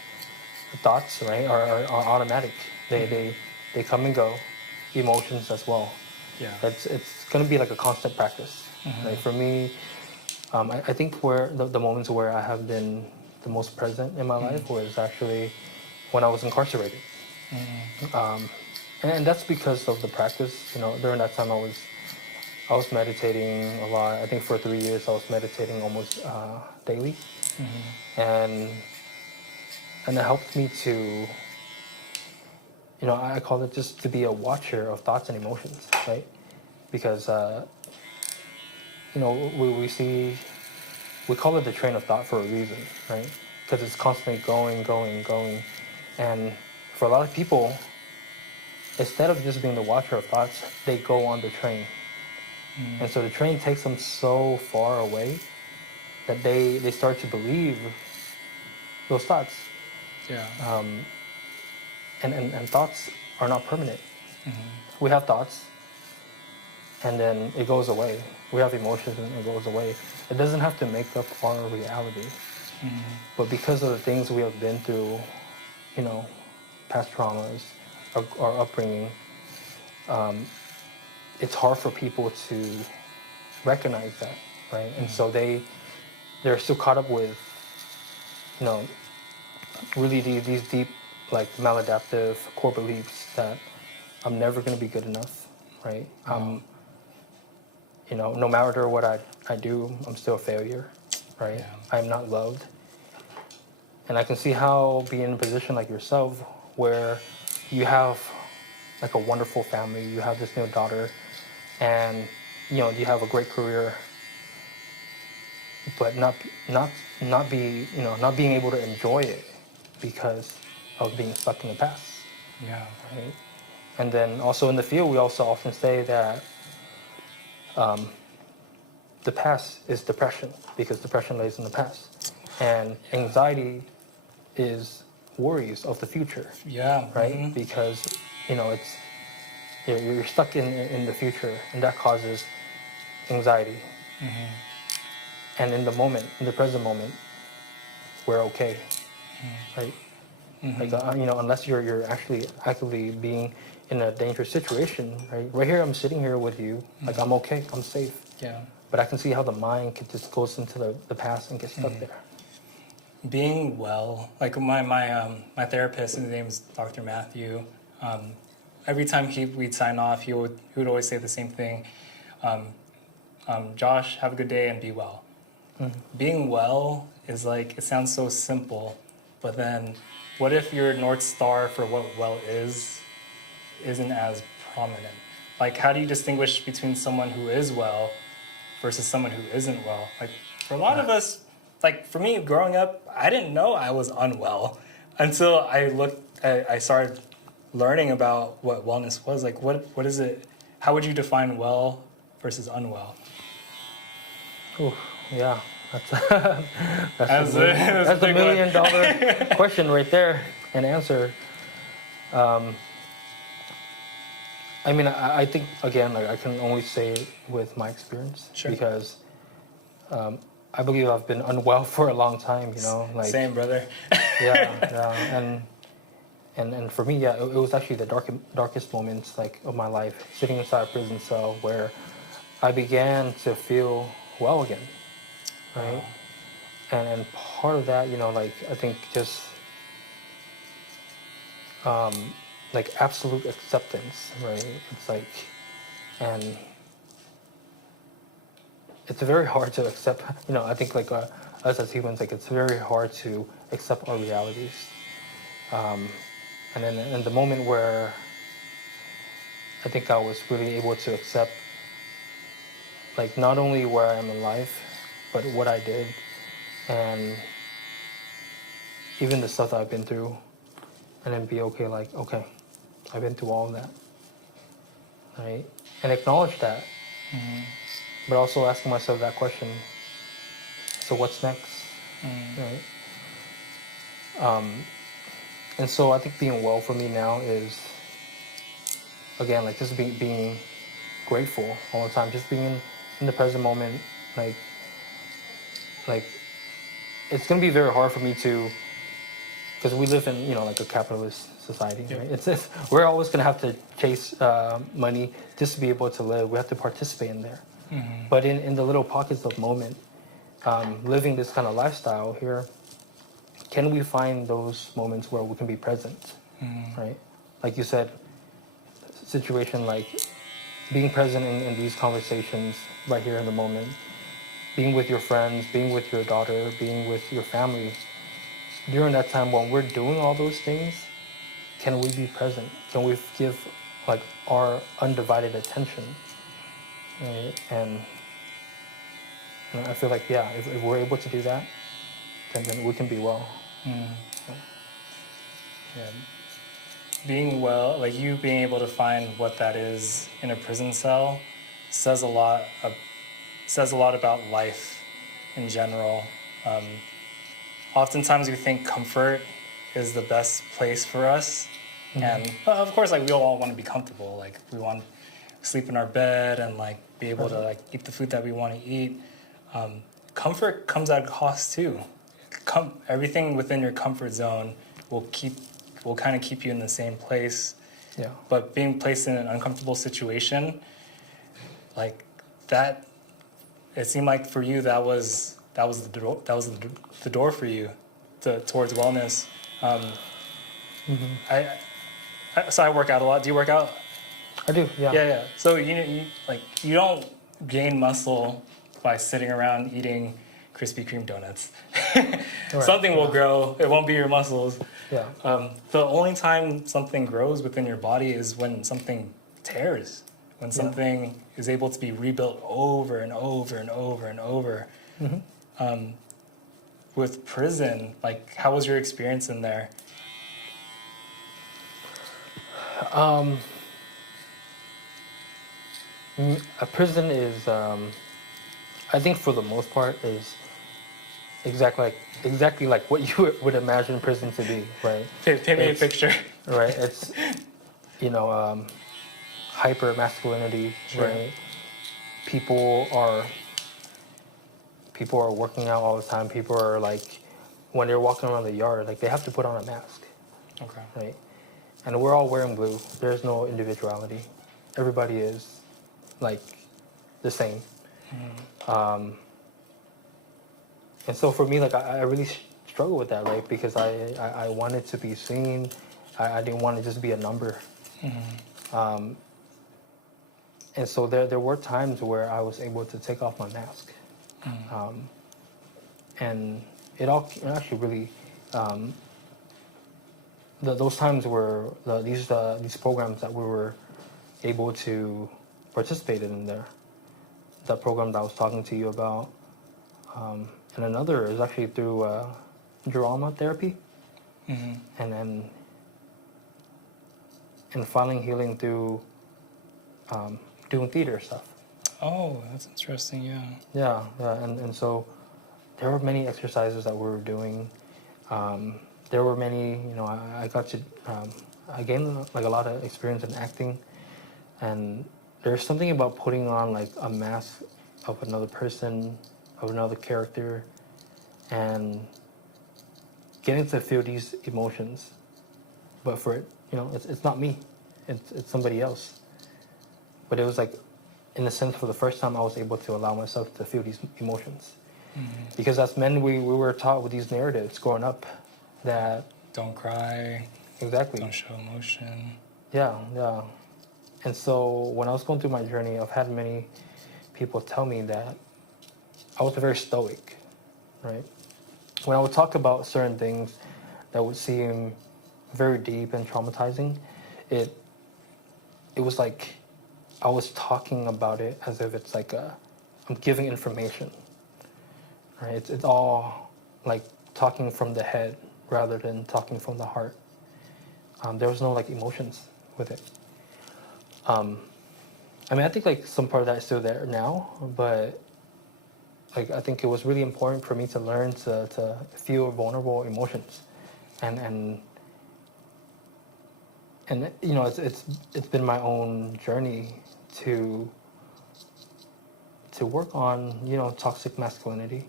thoughts, right, are automatic. They come and go. Emotions as well. Yeah. It's going to be like a constant practice. Right? For me, I think where the moments where I have been the most present in my life was actually when I was incarcerated. And that's because of the practice. During that time I was meditating a lot. I think for 3 years I was meditating almost daily. And it helped me to, I call it just to be a watcher of thoughts and emotions, right? Because, we call it the train of thought for a reason, right? Because it's constantly going. And for a lot of people, instead of just being the watcher of thoughts, they go on the train. And so the train takes them so far away that they start to believe those thoughts. Yeah. And thoughts are not permanent. We have thoughts, and then it goes away. We have emotions, and it goes away. It doesn't have to make up our reality. But because of the things we have been through, past traumas, our upbringing, it's hard for people to recognize that, right? And so they're still caught up with, really these deep, like maladaptive core beliefs that I'm never going to be good enough, right? No matter what I do, I'm still a failure, right? I'm not loved. And I can see how being in a position like yourself, where you have like a wonderful family, you have this new daughter, and you have a great career, but not being able to enjoy it because of being stuck in the past. Yeah. Right? And then also in the field, we also often say that the past is depression because depression lays in the past, and anxiety is worries of the future. Yeah. Right? Because it's you're stuck in the future, and that causes anxiety. and in the moment, in the present moment, we're okay, right? Like unless you're actually actively being in a dangerous situation, right? Right here, I'm sitting here with you, like I'm okay, I'm safe. Yeah. But I can see how the mind can just goes into the past and get stuck there. Being well, like my therapist, his name's Dr. Matthew. Every time we'd sign off, he would always say the same thing. Josh, have a good day and be well. Being well is like, it sounds so simple, but then what if your North Star for what well isn't as prominent? Like, how do you distinguish between someone who is well versus someone who isn't well? Like, for a lot of us, like for me growing up, I didn't know I was unwell until I started learning about what wellness was. Like, what is it? How would you define well versus unwell? Ooh, yeah, that's That's that's a $1 million question right there and answer. I mean, I think again, like I can only say it with my experience because I believe I've been unwell for a long time. You know, like same brother. yeah, and for me, yeah, it was actually the darkest moments like of my life, sitting inside a prison cell where I began to feel well again, right? And part of that, you know, like I think just like absolute acceptance, right? It's like, and it's very hard to accept. You know, I think like us as humans, like it's very hard to accept our realities. And then in the moment where I think I was really able to accept, like not only where I am in life, but what I did, and even the stuff that I've been through, and then be okay, like, okay, I've been through all of that, right? And acknowledge that, but also asking myself that question, so what's next, right? And so I think being well for me now is, again, like just being grateful all the time, just being in the present moment, like it's gonna be very hard for me to, because we live in, you know, like a capitalist society, right? It's we're always gonna have to chase money just to be able to live. We have to participate in there. But in the little pockets of moment, living this kind of lifestyle here, can we find those moments where we can be present, right? Like you said, situation like being present in these conversations right here in the moment, being with your friends, being with your daughter, being with your family. During that time when we're doing all those things, can we be present? Can we give like our undivided attention? Right? And I feel like, yeah, if we're able to do that, then we can be well. Yeah. Being well, like you being able to find what that is in a prison cell, says a lot about life in general. Oftentimes we think comfort is the best place for us, and of course, like we all want to be comfortable. Like we want to sleep in our bed and like be able to like eat the food that we want to eat. Comfort comes at a cost too. Everything within your comfort zone will kind of keep you in the same place. Yeah. But being placed in an uncomfortable situation, like that, it seemed like for you that was the door for you towards wellness. So I work out a lot. Do you work out? I do, yeah. Yeah. So you don't gain muscle by sitting around eating Krispy Kreme donuts. Right. Something will grow. It won't be your muscles. Yeah. The only time something grows within your body is when something tears, when something is able to be rebuilt over and over and over and over. With prison, like, how was your experience in there? A prison is, I think for the most part, is exactly like what you would imagine prison to be, right? Paint me a picture. Right. It's, you know, hyper masculinity, right? People People are working out all the time. People are like, when they're walking around the yard, like they have to put on a mask, Okay. right? And we're all wearing blue. There's no individuality. Everybody is like the same. And so for me, like I really struggle with that, right? Because I wanted to be seen. I didn't want to just be a number. And so there were times where I was able to take off my mask. And it actually really, those times were these programs that we were able to participate in there. The program that I was talking to you about, and another is actually through drama therapy, and then finally healing through doing theater stuff. Oh, that's interesting. Yeah. Yeah, and so there were many exercises that we were doing. There were many, I got to, I gained like a lot of experience in acting, and there's something about putting on like a mask of another person, of another character, and getting to feel these emotions. But for it, it's not me, it's somebody else. But it was like, in a sense, for the first time, I was able to allow myself to feel these emotions. Because as men, we were taught with these narratives growing up that... Don't cry. Exactly. Don't show emotion. Yeah. And so when I was going through my journey, I've had many people tell me that I was very stoic, right? When I would talk about certain things that would seem very deep and traumatizing, it was like I was talking about it as if it's like I'm giving information. Right? It's all like talking from the head rather than talking from the heart. There was no like emotions with it. I think like some part of that is still there now, but like I think it was really important for me to learn to feel vulnerable emotions, and it's been my own journey to work on toxic masculinity.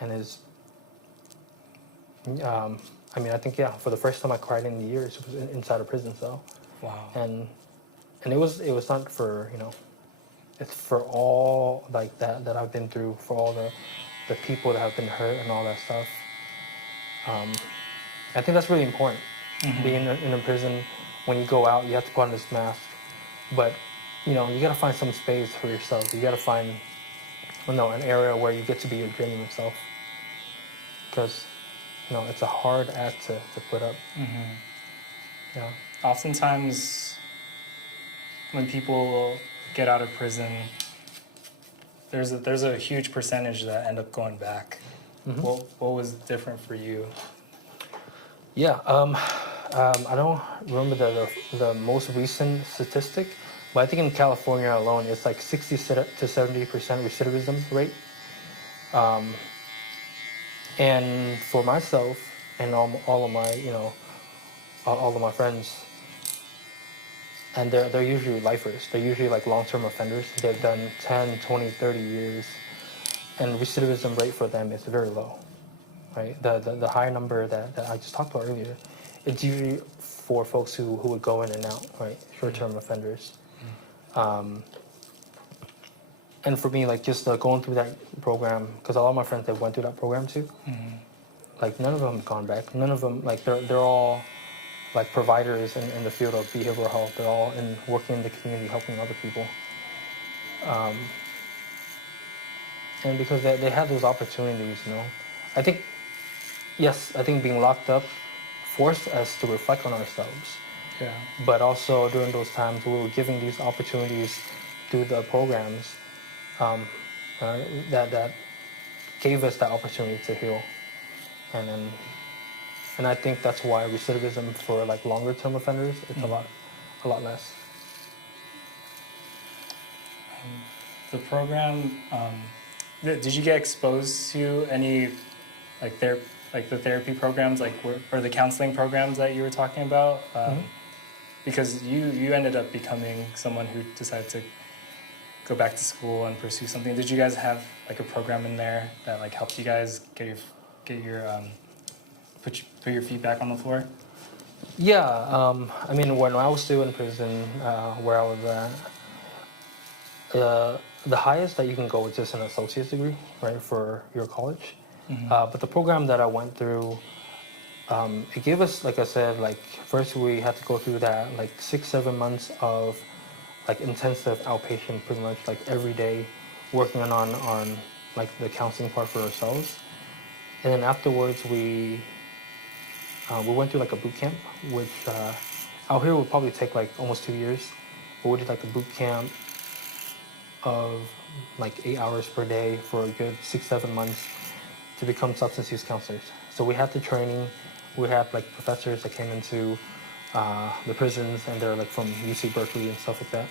And I think for the first time I cried in years was inside a prison cell. Wow. And it was not for it's for all like that I've been through, for all the people that have been hurt and all that stuff. I think that's really important. Being in a prison, when you go out, you have to put on this mask, but you got to find some space for yourself. You got to find an area where you get to be your genuine self, because it's a hard act to put up. Yeah. Oftentimes, when people get out of prison, there's a huge percentage that end up going back. What was different for you? Yeah. I don't remember the most recent statistic, but I think in California alone, it's like 60 to 70% recidivism rate. And for myself and all of my all of my friends, and they're usually lifers. They're usually like long-term offenders. They've done 10, 20, 30 years, and recidivism rate for them is very low, right? The high number that I just talked about earlier, it's usually for folks who would go in and out, right? Short-term offenders. And for me, like just going through that program, because a lot of my friends that went through that program too, like none of them have gone back. None of them, like they're all like providers in the field of behavioral health. They're all working in the community, helping other people. And because they have those opportunities, I think, yes, I think being locked up forced us to reflect on ourselves. Yeah. But also during those times, we were giving these opportunities through the programs that gave us that opportunity to heal. And I think that's why recidivism for like longer term offenders it's a lot less. The program, did you get exposed to any like the therapy programs or the counseling programs that you were talking about? Because you ended up becoming someone who decided to go back to school and pursue something. Did you guys have like a program in there that like helped you guys get your put your feet back on the floor? Yeah, I mean, when I was still in prison, where I was at, the highest that you can go is just an associate's degree, right, for your college. But the program that I went through, it gave us, like I said, like first we had to go through that like 6-7 months of like intensive outpatient, pretty much like every day, working on like the counseling part for ourselves, and then afterwards we went through like a boot camp, which out here would probably take like almost 2 years, but we did like a boot camp of like 8 hours per day for a good 6-7 months to become substance use counselors. So we had the training, we had like professors that came into the prisons, and they're like from UC Berkeley and stuff like that.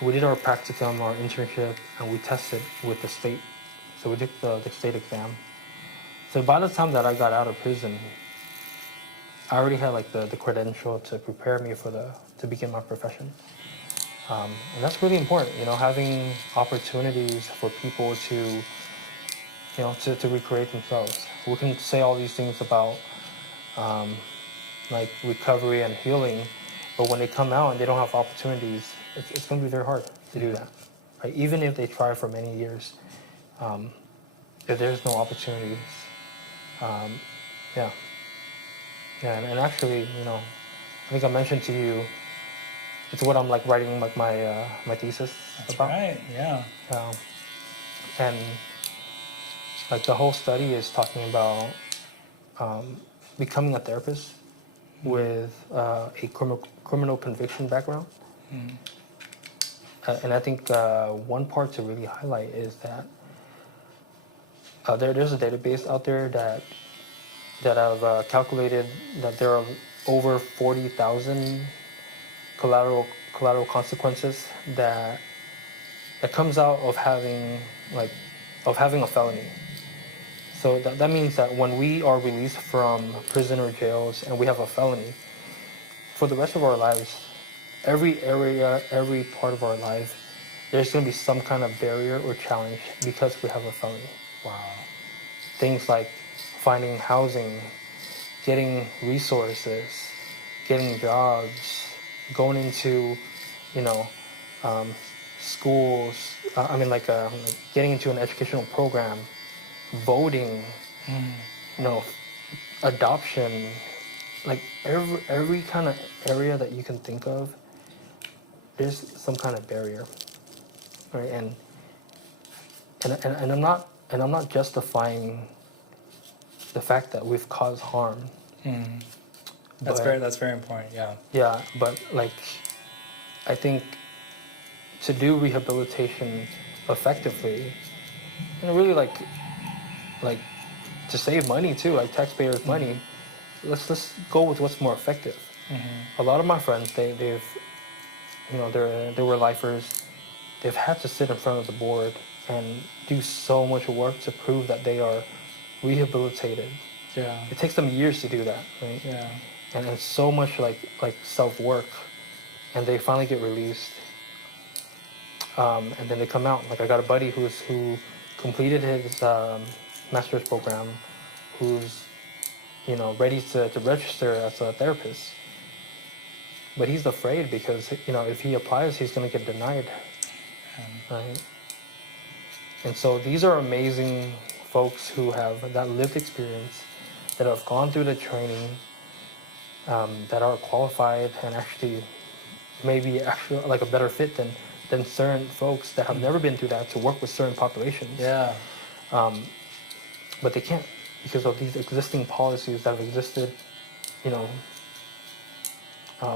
We did our practicum, our internship, and we tested with the state. So we took the state exam. So by the time that I got out of prison, I already had like the credential to prepare me to begin my profession. And that's really important, having opportunities for people to recreate themselves. We can say all these things about like recovery and healing, but when they come out and they don't have opportunities, it's going to be very hard to do that. Right? Even if they try for many years, if there's no opportunities, yeah. And actually, I think I mentioned to you, it's what I'm like writing like my thesis about. Right. Yeah. And like the whole study is talking about becoming a therapist with a criminal conviction background. And I think one part to really highlight is that there's a database out there that I've calculated that there are over 40,000 collateral consequences that comes out of having a felony. So that means that when we are released from prison or jails and we have a felony, for the rest of our lives, every area, every part of our life, there's going to be some kind of barrier or challenge because we have a felony. Wow. Things like finding housing, getting resources, getting jobs, going into, schools. Like getting into an educational program, voting, adoption, like every kind of area that you can think of, there's some kind of barrier, right? And I'm not justifying the fact that we've caused harm. That's very important. Yeah. Yeah, but like, I think to do rehabilitation effectively, and really like to save money too, like taxpayers' money, let's go with what's more effective. A lot of my friends, they were lifers. They've had to sit in front of the board and do so much work to prove that they are rehabilitated. Yeah. It takes them years to do that, right? Yeah. And it's so much like self-work, and they finally get released. And then they come out. Like I got a buddy who completed his master's program, who's ready to register as a therapist. But he's afraid because if he applies, he's going to get denied, right? And so these are amazing folks who have that lived experience, that have gone through the training, that are qualified and actually maybe like a better fit than certain folks that have never been through that to work with certain populations. Yeah. But they can't because of these existing policies that have existed,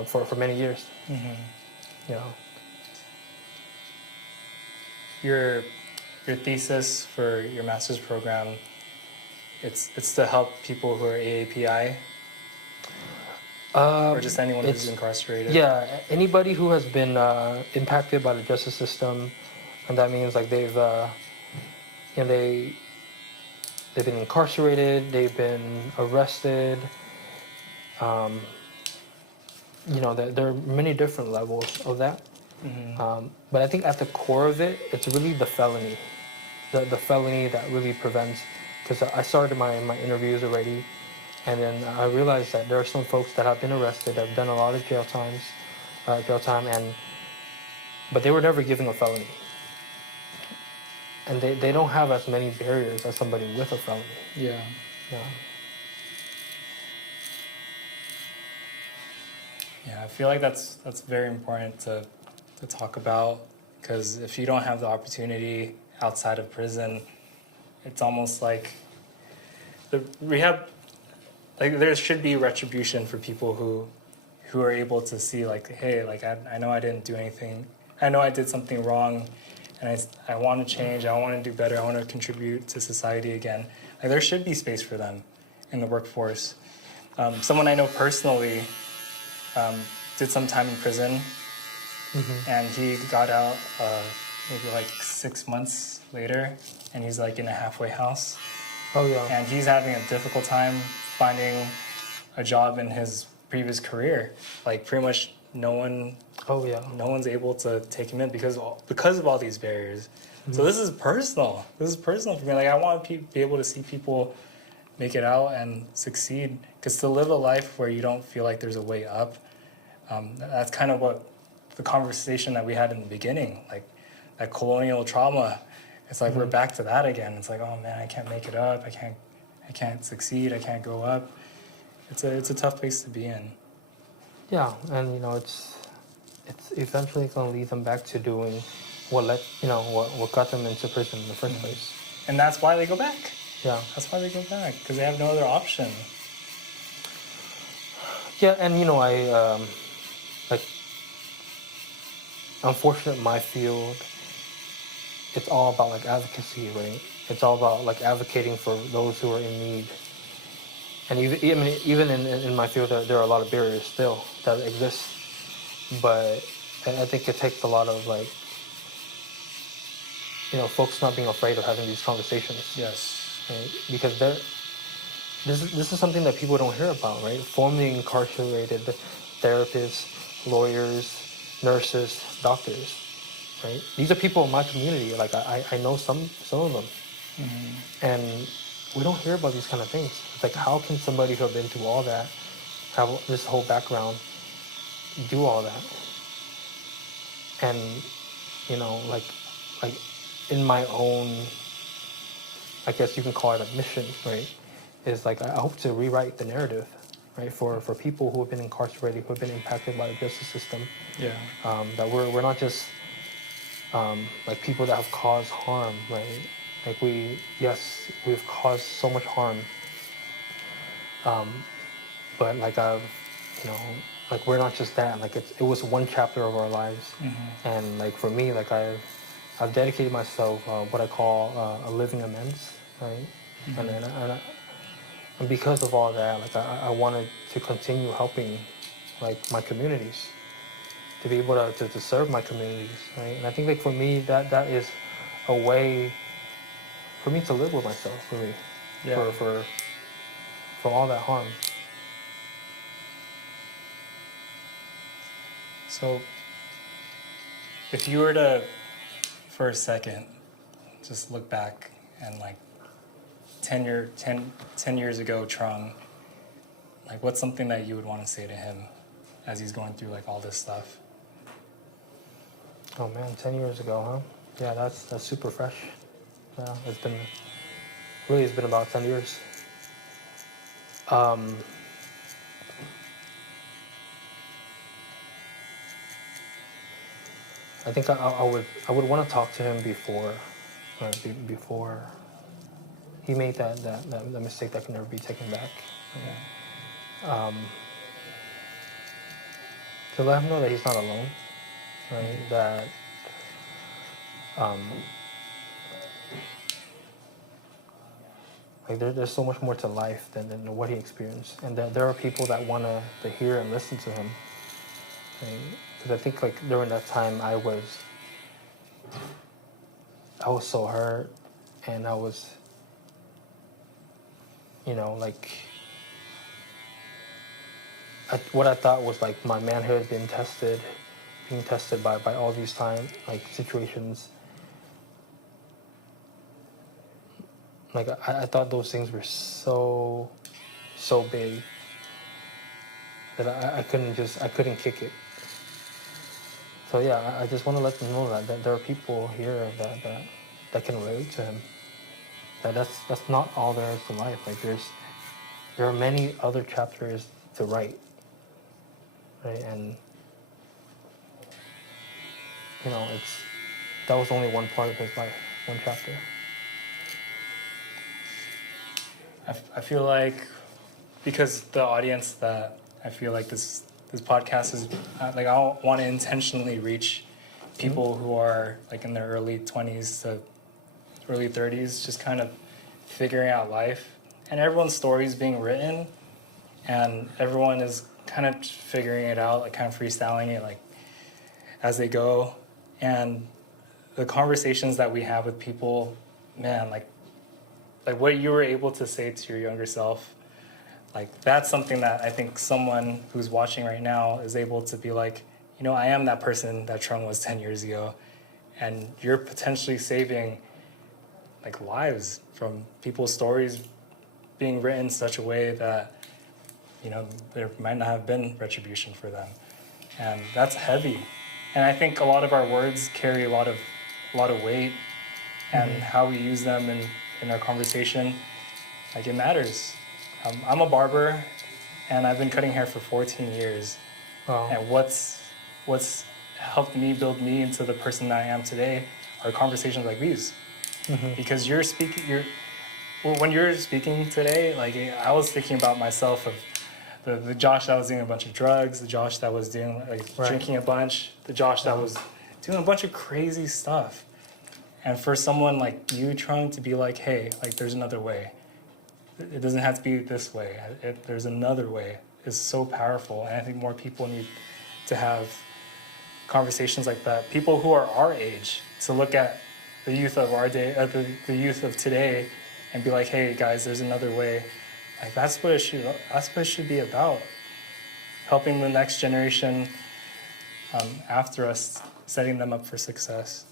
for many years. Your thesis for your master's program, it's to help people who are AAPI, or just anyone who's incarcerated. Yeah, anybody who has been impacted by the justice system, and that means like they've been incarcerated, they've been arrested. There are many different levels of that. But I think at the core of it, it's really the felony. The felony that really prevents, because I started my interviews already, and then I realized that there are some folks that have been arrested, that have done a lot of jail time, but they were never given a felony. And they don't have as many barriers as somebody with a felony. Yeah. Yeah. Yeah, I feel like that's very important to talk about, because if you don't have the opportunity outside of prison, it's almost like the rehab, like there should be retribution for people who are able to see like, hey, like I know I didn't do anything, I know I did something wrong, and I want to change, I want to do better, I want to contribute to society again. Like there should be space for them in the workforce. Someone I know personally did some time in prison, and he got out maybe like 6 months later, and he's like in a halfway house. Oh yeah. And he's having a difficult time finding a job in his previous career. Like pretty much no one's able to take him in because of all these barriers. So this is personal. This is personal for me. Like I want to be able to see people make it out and succeed. Because to live a life where you don't feel like there's a way up, that's kind of what the conversation that we had in the beginning, like that colonial trauma. It's like we're back to that again. It's like, oh man, I can't make it up. I can't succeed. I can't go up. It's a tough place to be in. Yeah, and it's eventually going to lead them back to doing what got them into prison in the first place. And that's why they go back. Yeah. That's why they go back, because they have no other option. Yeah, and I unfortunately my field, it's all about like advocacy, right? It's all about like advocating for those who are in need. And even in my field, there are a lot of barriers still that exist. But I think it takes a lot of like, folks not being afraid of having these conversations. Yes. Right? Because this is something that people don't hear about, right? Formerly incarcerated therapists, lawyers, nurses, doctors, right? These are people in my community. Like I know some of them, and we don't hear about these kind of things. It's like, how can somebody who have been through all that, have this whole background, do all that? And like in my own, I guess you can call it a mission, right? Is like I hope to rewrite the narrative, right? For people who have been incarcerated, who have been impacted by the justice system. Yeah. That we're not just like people that have caused harm, right? Like we've caused so much harm. But like like we're not just that. Like it was one chapter of our lives, and like for me, like I've dedicated myself what I call a living amends, right? And because of all that, like I wanted to continue helping like my communities, to be able to serve my communities, right? And I think like for me that is a way for me to live with myself, really, for all that harm. So if you were to, for a second, just look back and like 10 years ago, Trung, like what's something that you would want to say to him as he's going through like all this stuff? Oh man, 10 years ago, huh? Yeah, that's super fresh. Yeah, it's been about 10 years. I think I would want to talk to him before he made that mistake that can never be taken back. To let him know that he's not alone, right? That like there's so much more to life than what he experienced, and that there are people that want to hear and listen to him. Because I think like during that time I was so hurt, and I was, like what I thought was like my manhood being tested being tested by all these situations. Like I thought those things were so big that I couldn't kick it. So yeah, I just want to let them know that there are people here that can relate to him. That's not all there is to life. Like there are many other chapters to write, right? And that was only one part of his life, one chapter. I feel like, because the audience that I feel like this podcast is, like, I want to intentionally reach people who are like in their early 20s to early 30s, just kind of figuring out life, and everyone's story is being written, and everyone is kind of figuring it out, like kind of freestyling it, like as they go. And the conversations that we have with people, man, like what you were able to say to your younger self, like that's something that I think someone who's watching right now is able to be like, I am that person that Trung was 10 years ago, and you're potentially saving like lives from people's stories being written in such a way that there might not have been retribution for them, and that's heavy. And I think a lot of our words carry a lot of weight, and how we use them in our conversation, like it matters. I'm a barber, and I've been cutting hair for 14 years. Wow. And what's helped me build me into the person that I am today are conversations like these. Because when you're speaking today, like I was thinking about myself, of the Josh that was doing a bunch of drugs, the Josh that was doing drinking a bunch, the Josh that was doing a bunch of crazy stuff. And for someone like you, Trung, to be like, hey, like there's another way. It doesn't have to be this way. There's another way. Is so powerful. And I think more people need to have conversations like that. People who are our age, to look at the youth of our day, the youth of today, and be like, hey guys, there's another way. Like that's what it should be about. Helping the next generation after us, setting them up for success.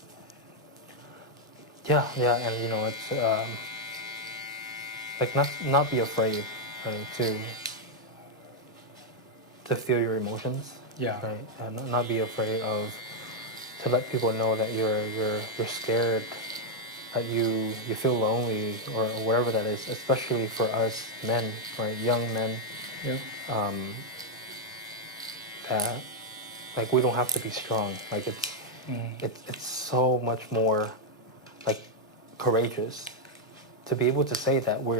Yeah, and it's like not be afraid, right, to feel your emotions. Yeah. Right. Not be afraid to let people know that you're scared, that you feel lonely, or whatever that is. Especially for us men, right, young men. Yep. That like we don't have to be strong. Like it's so much more like courageous to be able to say that we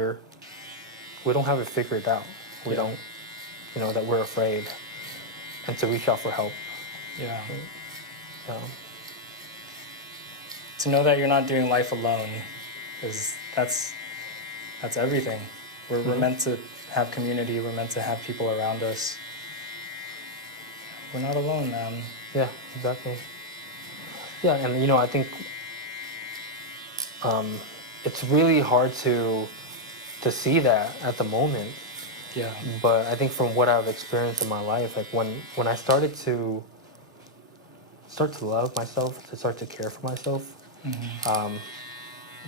don't have it figured out. We don't, that we're afraid, and to reach out for help. Yeah. Yeah. To know that you're not doing life alone that's everything. We're meant to have community. We're meant to have people around us. We're not alone, man. Yeah, exactly. Yeah, and I think it's really hard to see that at the moment. Yeah. But I think from what I've experienced in my life, like when I started to love myself, to start to care for myself,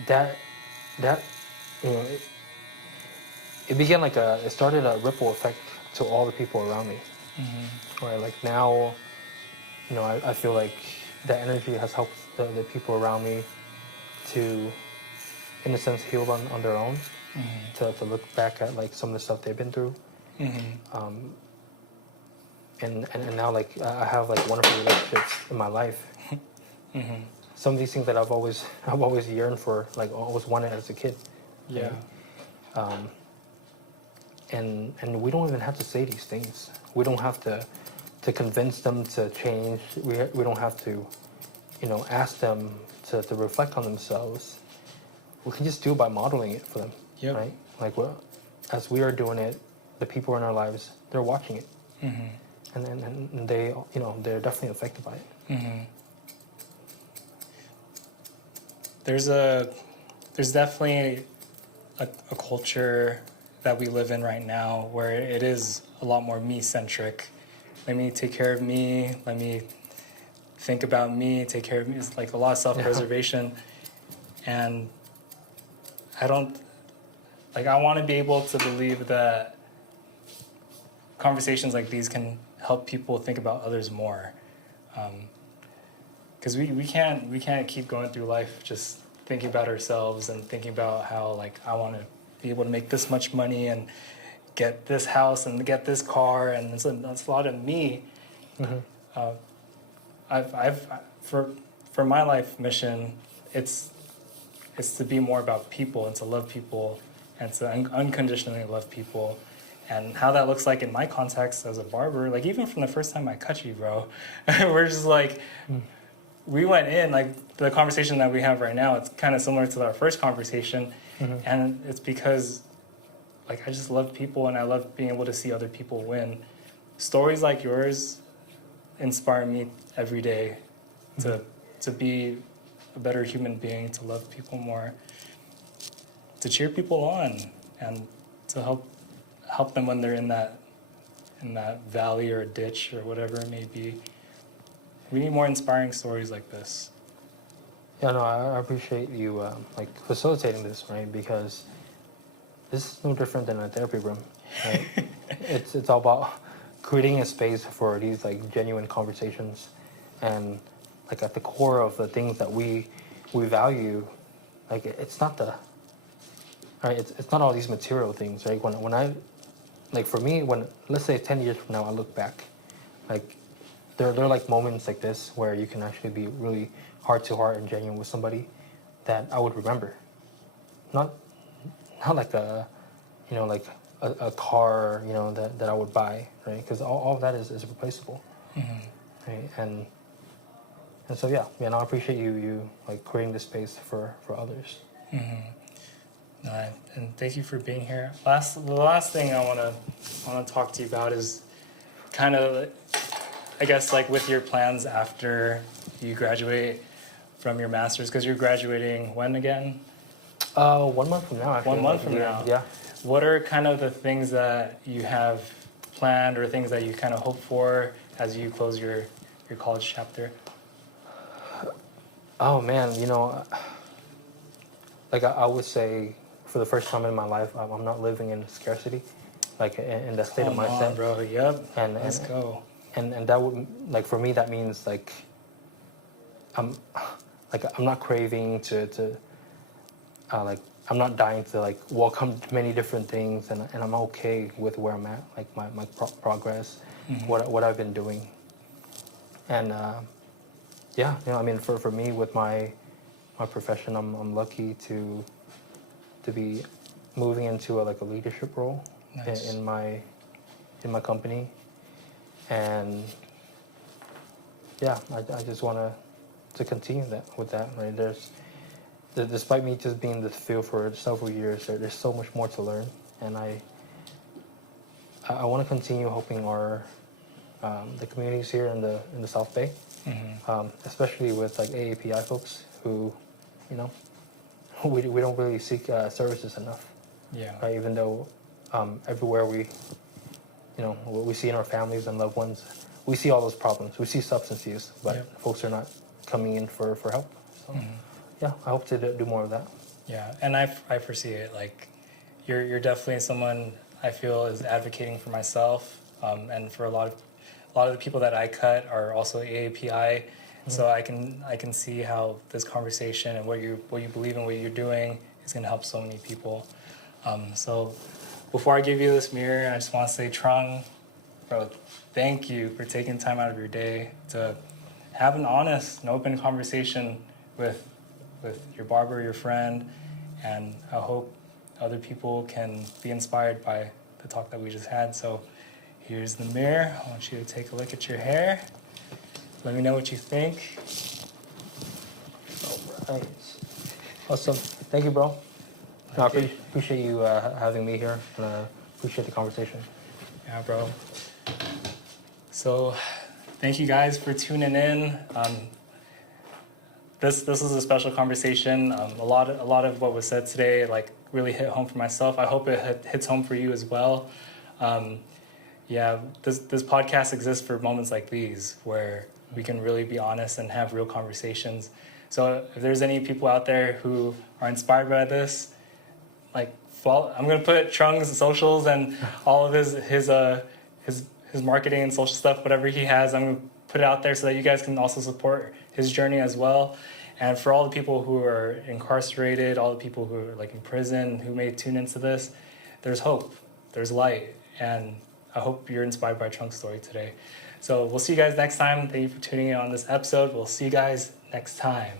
that it began it started a ripple effect to all the people around me. Right, like now, I feel like that energy has helped the people around me to, in a sense, heal on their own. To look back at like some of the stuff they've been through. And now like I have like wonderful relationships in my life. Some of these things that I've always yearned for, like always wanted as a kid. Yeah. Right? And we don't even have to say these things. We don't have to convince them to change. We don't have to, ask them to reflect on themselves. We can just do it by modeling it for them. Yep. Right? Like as we are doing it, the people in our lives, they're watching it. And they, they're definitely affected by it. There's definitely a culture that we live in right now where it is a lot more me-centric. Let me take care of me. Let me think about me, take care of me. It's like a lot of self-preservation. And I want to be able to believe that conversations like these can help people think about others more. Because we can't keep going through life just thinking about ourselves and thinking about how, like, I want to be able to make this much money and get this house and get this car, and that's a lot of me. For my life mission, it's to be more about people and to love people and to unconditionally love people. And how that looks like in my context as a barber, like even from the first time I cut you, bro, we're just like, we went in, like the conversation that we have right now, it's kind of similar to our first conversation. And it's because, like, I just love people and I love being able to see other people win. Stories like yours inspire me every day to be a better human being, to love people more, to cheer people on, and to help them when they're in that valley or a ditch or whatever it may be. We need more inspiring stories like this. Yeah, no, I appreciate you like facilitating this, right? Because this is no different than a therapy room, right? It's all about creating a space for these like genuine conversations, and like at the core of the things that we value, like it's not the right. It's not all these material things, right? When I like for me, when let's say 10 years from now, I look back, like there are like moments like this where you can actually be really heart to heart and genuine with somebody that I would remember. Not like a, like a car, that I would buy, right? Because all of that is replaceable, right? And so and I appreciate you like creating this space for others. And thank you for being here. The last thing I want to talk to you about is kind of, I guess, like with your plans after you graduate from your master's, because you're graduating when again? 1 month from now, actually. 1 month from now. Yeah. What are kind of the things that you have planned or things that you kind of hope for as you close your college chapter? Oh man, like I would say, for the first time in my life, I'm not living in scarcity, like in that state of mindset. Come on, bro. Yep. And let's go. And that would, like, for me, that means like I'm not craving to like I'm not dying to like welcome many different things, and I'm okay with where I'm at, like my progress, what I've been doing, and I mean for me with my profession, I'm lucky to be moving into a leadership role. Nice. in my company, and I just want to continue with that, right? Despite me just being in this field for several years, there's so much more to learn, and I want to continue helping our the communities here in the South Bay, especially with like AAPI folks who, we don't really seek services enough. Yeah. Right? Even though everywhere we see in our families and loved ones, we see all those problems. We see substance use, but folks are not coming in for help. So, I hope to do more of that. Yeah, and I foresee it. Like, you're definitely someone I feel is advocating for myself, and for a lot of the people that I cut are also AAPI. So I can see how this conversation and what you believe in, what you're doing, is going to help so many people. So before I give you this mirror, I just want to say, Trung, bro, thank you for taking time out of your day to have an honest and open conversation with your barber, your friend, and I hope other people can be inspired by the talk that we just had. So here's the mirror. I want you to take a look at your hair. Let me know what you think. All right. Awesome. Thank you, bro. No, I appreciate you having me here, and I appreciate the conversation. Yeah, bro. So thank you guys for tuning in. This is a special conversation. A lot of what was said today really hit home for myself. I hope it hits home for you as well. This podcast exists for moments like these where we can really be honest and have real conversations. So if there's any people out there who are inspired by this, like follow, I'm gonna put Trung's socials and all of his marketing and social stuff, whatever he has, I'm gonna put it out there so that you guys can also support his journey as well. And for all the people who are incarcerated, all the people who are like in prison, who may tune into this, there's hope, there's light, and I hope you're inspired by Trung's story today. So we'll see you guys next time. Thank you for tuning in on this episode. We'll see you guys next time.